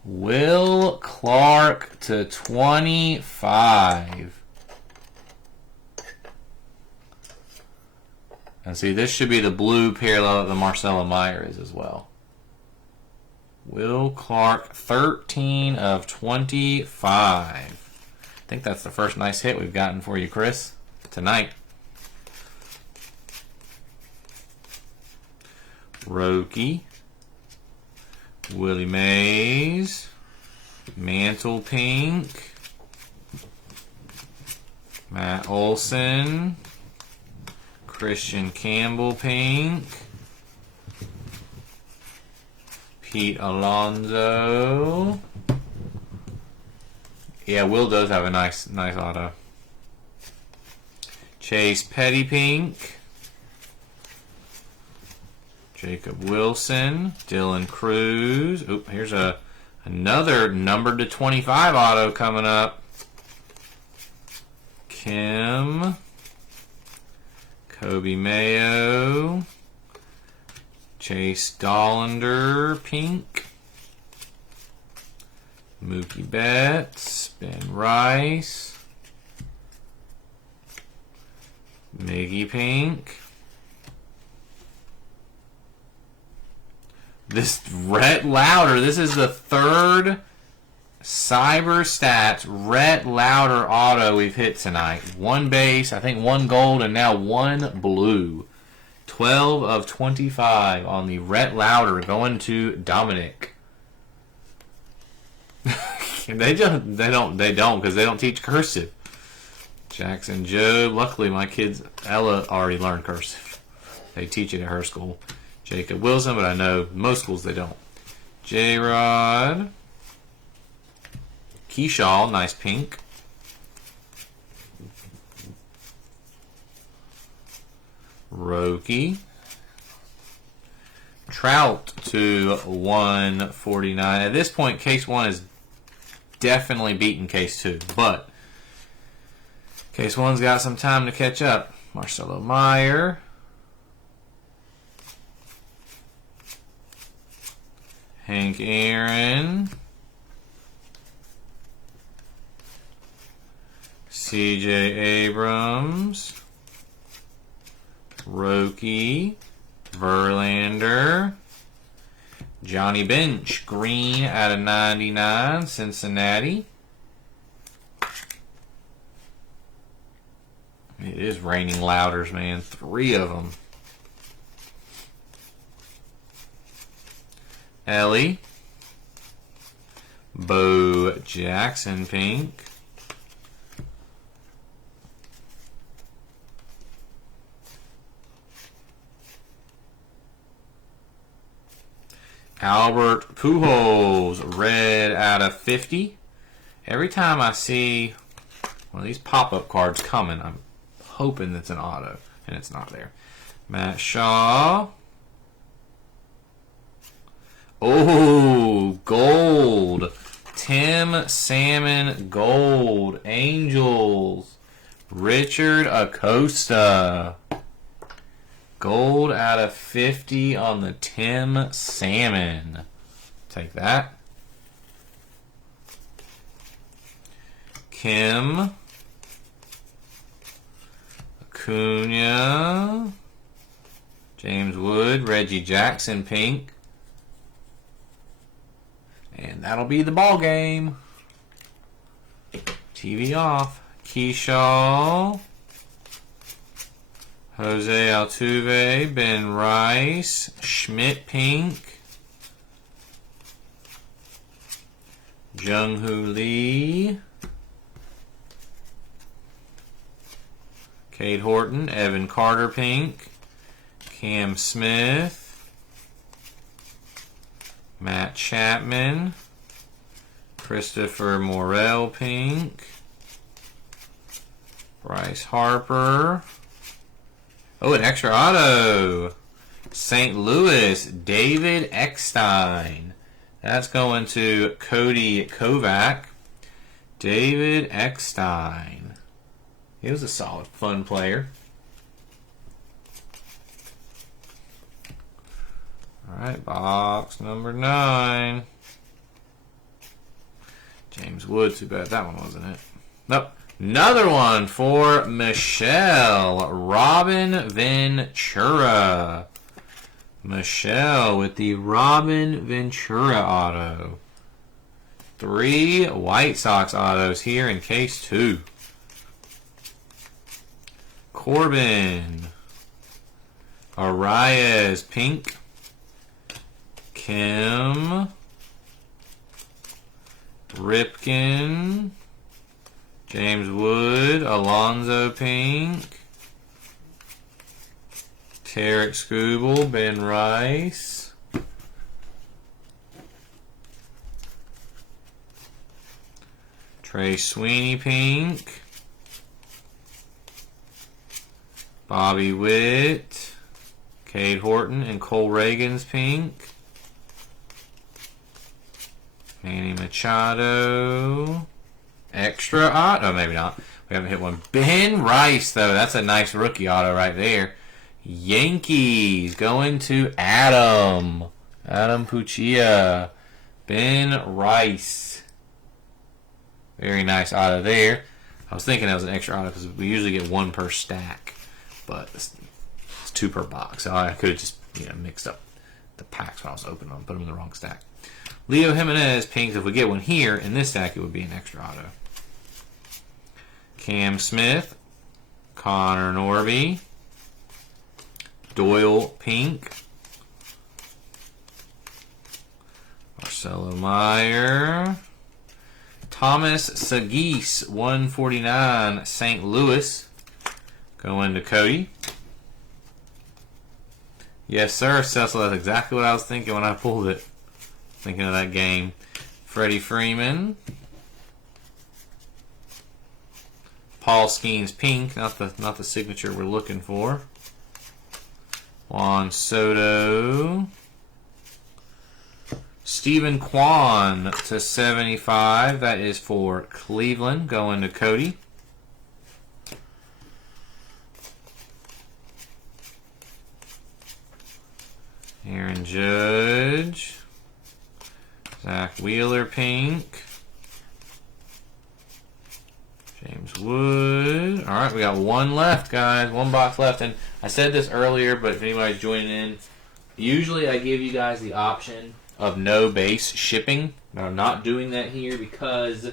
Will Clark to 25. And see, this should be the blue parallel that the Marcelo Meyer is as well. Will Clark, 13 of 25. I think that's the first nice hit we've gotten for you, Chris, tonight. Roki, Willie Mays, Mantle pink, Matt Olson, Christian Campbell pink, Pete Alonso. Yeah, Will does have a nice auto. Chase Petty pink. Jacob Wilson, Dylan Cruz. Oop, here's another numbered to 25 auto coming up. Kim, Kobe Mayo, Chase Dollander, pink. Mookie Betts, Ben Rice, Miggy pink. This Rhett Lauder, this is the third Cyber Stats Rhett Lauder auto we've hit tonight. One base, I think one gold, and now one blue. 12 of 25 on the Rhett Lauder going to Dominic. They don't because they don't teach cursive. Jackson Joe, luckily my kids, Ella already learned cursive. They teach it at her school. Jacob Wilson, but I know most schools they don't. J-Rod. Keyshaw, nice pink. Roki. Trout to 149. At this point, Case 1 is definitely beating Case 2, but Case 1's got some time to catch up. Marcelo Meyer. Hank Aaron, C.J. Abrams, Roki, Verlander, Johnny Bench, green out of 99, Cincinnati. It is raining Louders, man. 3 of them. Ellie, Bo Jackson pink, Albert Pujols red out of 50, Every time I see one of these pop-up cards coming, I'm hoping it's an auto, and it's not there. Matt Shaw. Oh, gold. Tim Salmon gold. Angels. Richard Acosta. Gold out of 50 on the Tim Salmon. Take that. Kim. Acuna. James Wood. Reggie Jackson pink. And that'll be the ball game. TV off. Keyshaw. Jose Altuve. Ben Rice. Schmidt pink. Jung-Hoo Lee. Cade Horton. Evan Carter pink. Cam Smith. Matt Chapman. Christopher Morel pink. Bryce Harper. Oh, an extra auto. St. Louis, David Eckstein. That's going to Cody Kovac. David Eckstein. He was a solid, fun player. Alright, box number 9. James Wood, too bad that one wasn't it. Nope. Another one for Michelle. Robin Ventura. Michelle with the Robin Ventura auto. 3 White Sox autos here in case 2. Corbin. Arias pink. Kim. Ripken. James Wood. Alonzo pink. Tarek Skubal. Ben Rice. Trey Sweeney pink. Bobby Witt. Cade Horton and Cole Reagan's pink. Manny Machado. Extra auto. Oh, maybe not. We haven't hit one. Ben Rice, though. That's a nice rookie auto right there. Yankees going to Adam. Adam Puccia. Ben Rice. Very nice auto there. I was thinking that was an extra auto because we usually get 1 per stack. But it's 2 per box. So I could have just mixed up the packs when I was opening them. Put them in the wrong stack. Leo Jimenez pinks. If we get one here in this stack, it would be an extra auto. Cam Smith. Connor Norby. Doyle pink. Marcelo Meyer. Thomas Sagis, 149, St. Louis. Going to Cody. Yes, sir, Cecil. That's exactly what I was thinking when I pulled it. Thinking of that game. Freddie Freeman. Paul Skeens pink, not the signature we're looking for. Juan Soto. Stephen Kwan to 75. That is for Cleveland. Going to Cody. Aaron Judge. Zach Wheeler pink. James Wood. Alright, we got 1 left, guys. 1 box left. And I said this earlier, but if anybody's joining in, usually I give you guys the option of no base shipping. But I'm not doing that here because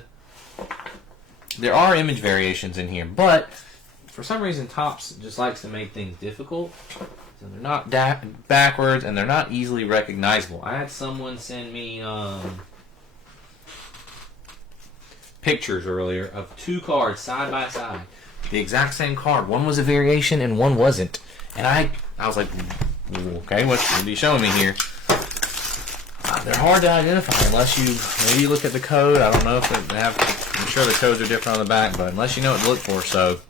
there are image variations in here. But for some reason, Topps just likes to make things difficult. So they're not backwards and they're not easily recognizable. I had someone send me pictures earlier of 2 cards side by side. The exact same card. One was a variation and one wasn't. And I was like, okay, what are you showing me here? They're hard to identify unless maybe you look at the code. I don't know if they have I'm sure the codes are different on the back, but unless you know what to look for, so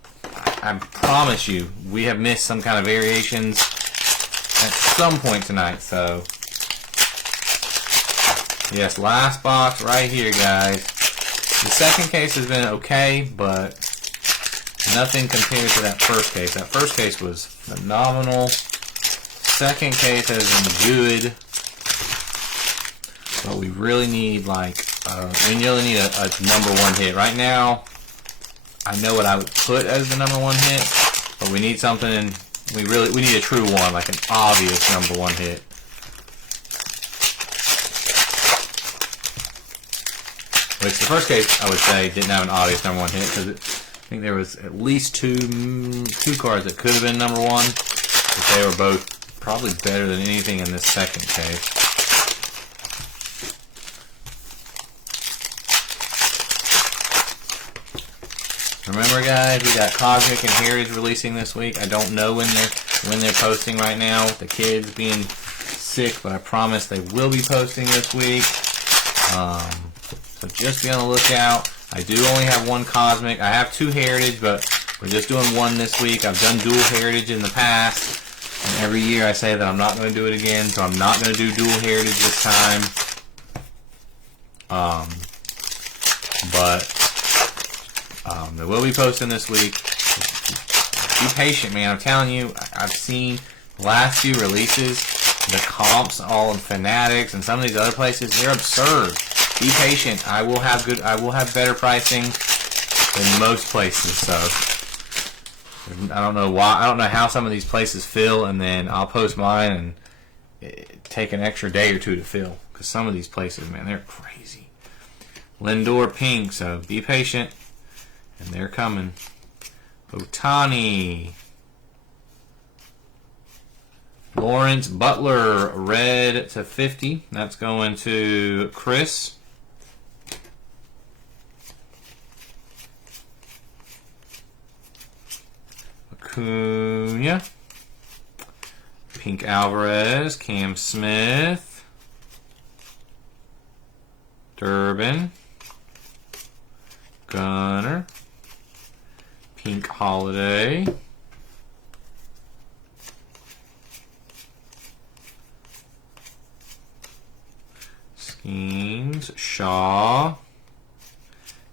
I promise you, we have missed some kind of variations at some point tonight, so yes, last box right here, guys. The second case has been okay, but nothing compared to that first case. That first case was phenomenal. Second case has been good, but we really need we really need a number one hit. Right now, I know what I would put as the number one hit, but we need something. We need a true one, like an obvious number one hit. Which the first case, I would say, didn't have an obvious number one hit, because I think there was at least two cards that could have been number one, but they were both probably better than anything in this second case. Remember, guys, we got Cosmic and Heritage releasing this week. I don't know when they're posting right now, with the kids being sick, but I promise they will be posting this week. So just be on the lookout. I do only have one Cosmic. I have two Heritage, but we're just doing one this week. I've done dual Heritage in the past, and every year I say that I'm not going to do it again, so I'm not going to do dual Heritage this time. But they will be posting this week. Be patient, man. I'm telling you, I've seen the last few releases, the comps all in Fanatics and some of these other places, they're absurd. Be patient. I will have better pricing than most places. So I don't know why. I don't know how some of these places fill, and then I'll post mine and take an extra day or two to fill, because some of these places, man, they're crazy. Lindor pink. So be patient. And they're coming. Ohtani. Lawrence Butler, red to 50. That's going to Chris. Acuna. Pink Alvarez. Cam Smith. Durbin. Gunner. Pink Holiday. Schemes. Shaw.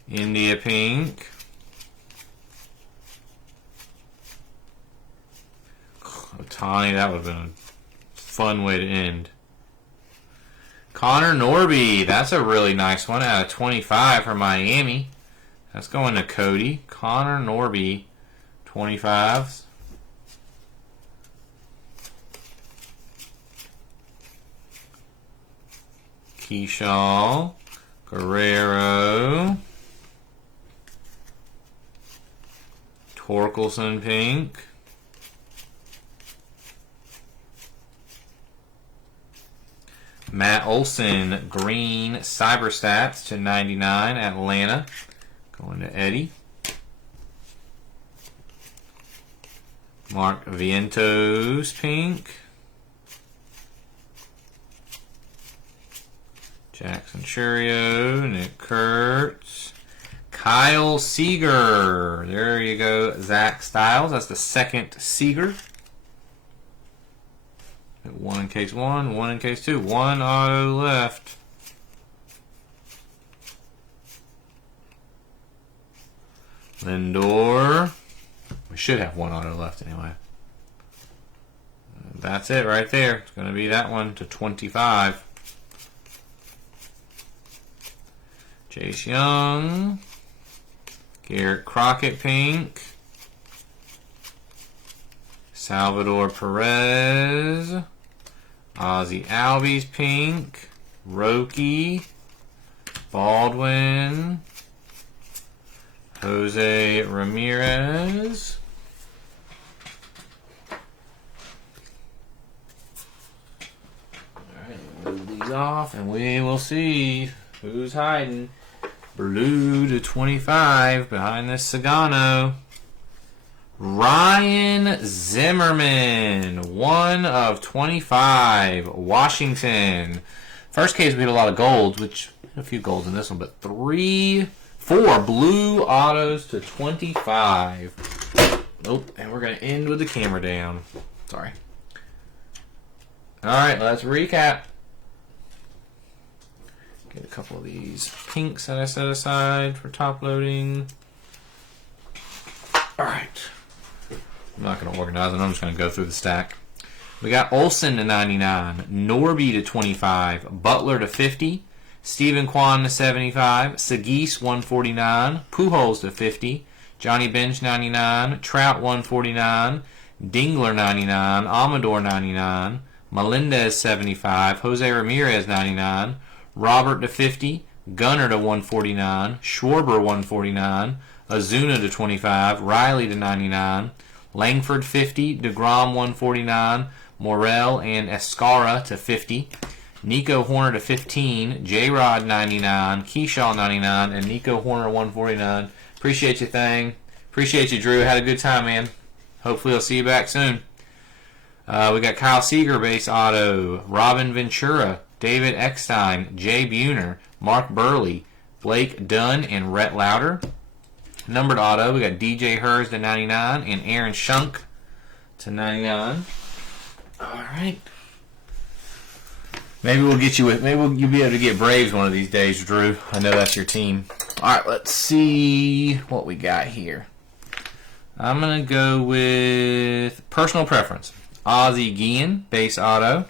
India Pink. Ohtani, that would have been a fun way to end. Connor Norby, that's a really nice one out of 25 for Miami. That's going to Cody. Connor Norby, 25s. Keyshaw. Guerrero. Torkelson pink. Matt Olson, green Cyberstats to 99, Atlanta. Going to Eddie. Mark Vientos pink. Jackson Churio, Nick Kurtz. Kyle Seager. There you go, Zach Styles. That's the second Seager. One in case one, one in case two. One auto left. Lindor. We should have one auto left anyway. That's it right there. It's going to be that one to 25. Chase Young. Garrett Crockett pink. Salvador Perez. Ozzie Albies pink. Roki. Baldwin. Jose Ramirez. Alright, move these off and we will see who's hiding. Blue to 25 behind this Sagano. Ryan Zimmerman, 1 of 25, Washington. First case we had a lot of golds, which a few golds in this one, but 3 4 blue autos to 25. Nope, and we're going to end with the camera down. Sorry. Alright, let's recap. Get a couple of these pinks that I set aside for top loading. Alright. I'm not going to organize it. I'm just going to go through the stack. We got Olsen to 99, Norby to 25, Butler to 50, Stephen Kwan to 75, Sagis 149, Pujols to 50, Johnny Bench 99, Trout 149, Dingler 99, Amador 99, Melendez 75, Jose Ramirez 99, Robert to 50, Gunnar to 149, Schwarber 149, Ozuna to 25, Riley to 99, Langford 50, DeGrom 149, Morel and Escara to 50, Nico Horner to 15, J-Rod 99, Keyshaw 99, and Nico Horner 149. Appreciate you, Thang. Appreciate you, Drew. Had a good time, man. Hopefully I'll see you back soon. We got Kyle Seager base auto, Robin Ventura, David Eckstein, Jay Buhner, Mark Burley, Blake Dunn, and Rhett Lauder. Numbered auto, we got DJ Hers to 99 and Aaron Schunk to 99. All right. Maybe we'll get you with. Maybe you'll be able to get Braves one of these days, Drew. I know that's your team. All right, let's see what we got here. I'm gonna go with personal preference. Ozzie Guillen base auto.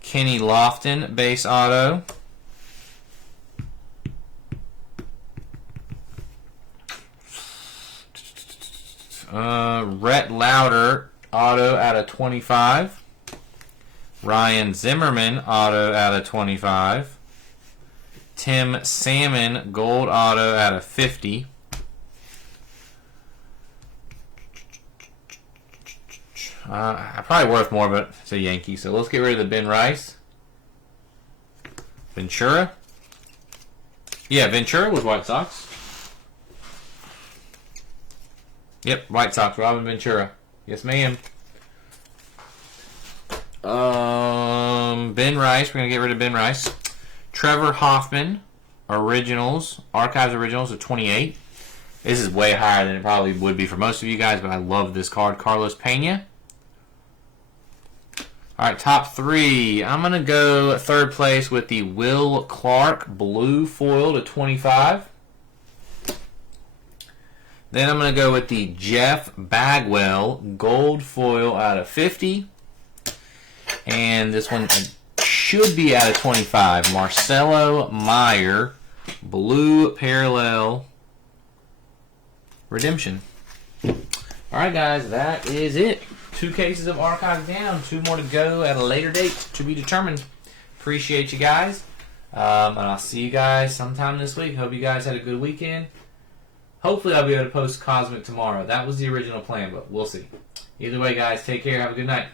Kenny Lofton base auto. Rhett Lauder auto out of 25. Ryan Zimmerman auto out of 25. Tim Salmon gold auto out of 50. Probably worth more, but it's a Yankee. So let's get rid of the Ben Rice. Ventura. Yeah, Ventura was White Sox. Yep, White Sox, Robin Ventura. Yes, ma'am. Ben Rice, we're going to get rid of Ben Rice. Trevor Hoffman, Originals, Archives Originals of 28. This is way higher than it probably would be for most of you guys, but I love this card. Carlos Pena. Alright, top 3. I'm going to go third place with the Will Clark blue foil to 25. Then I'm going to go with the Jeff Bagwell gold foil out of 50. And this one should be out of 25. Marcelo Meyer blue parallel redemption. Alright guys, that is it. 2 cases of Archives down. 2 more to go at a later date to be determined. Appreciate you guys. And I'll see you guys sometime this week. Hope you guys had a good weekend. Hopefully I'll be able to post Cosmic tomorrow. That was the original plan, but we'll see. Either way, guys, take care. Have a good night.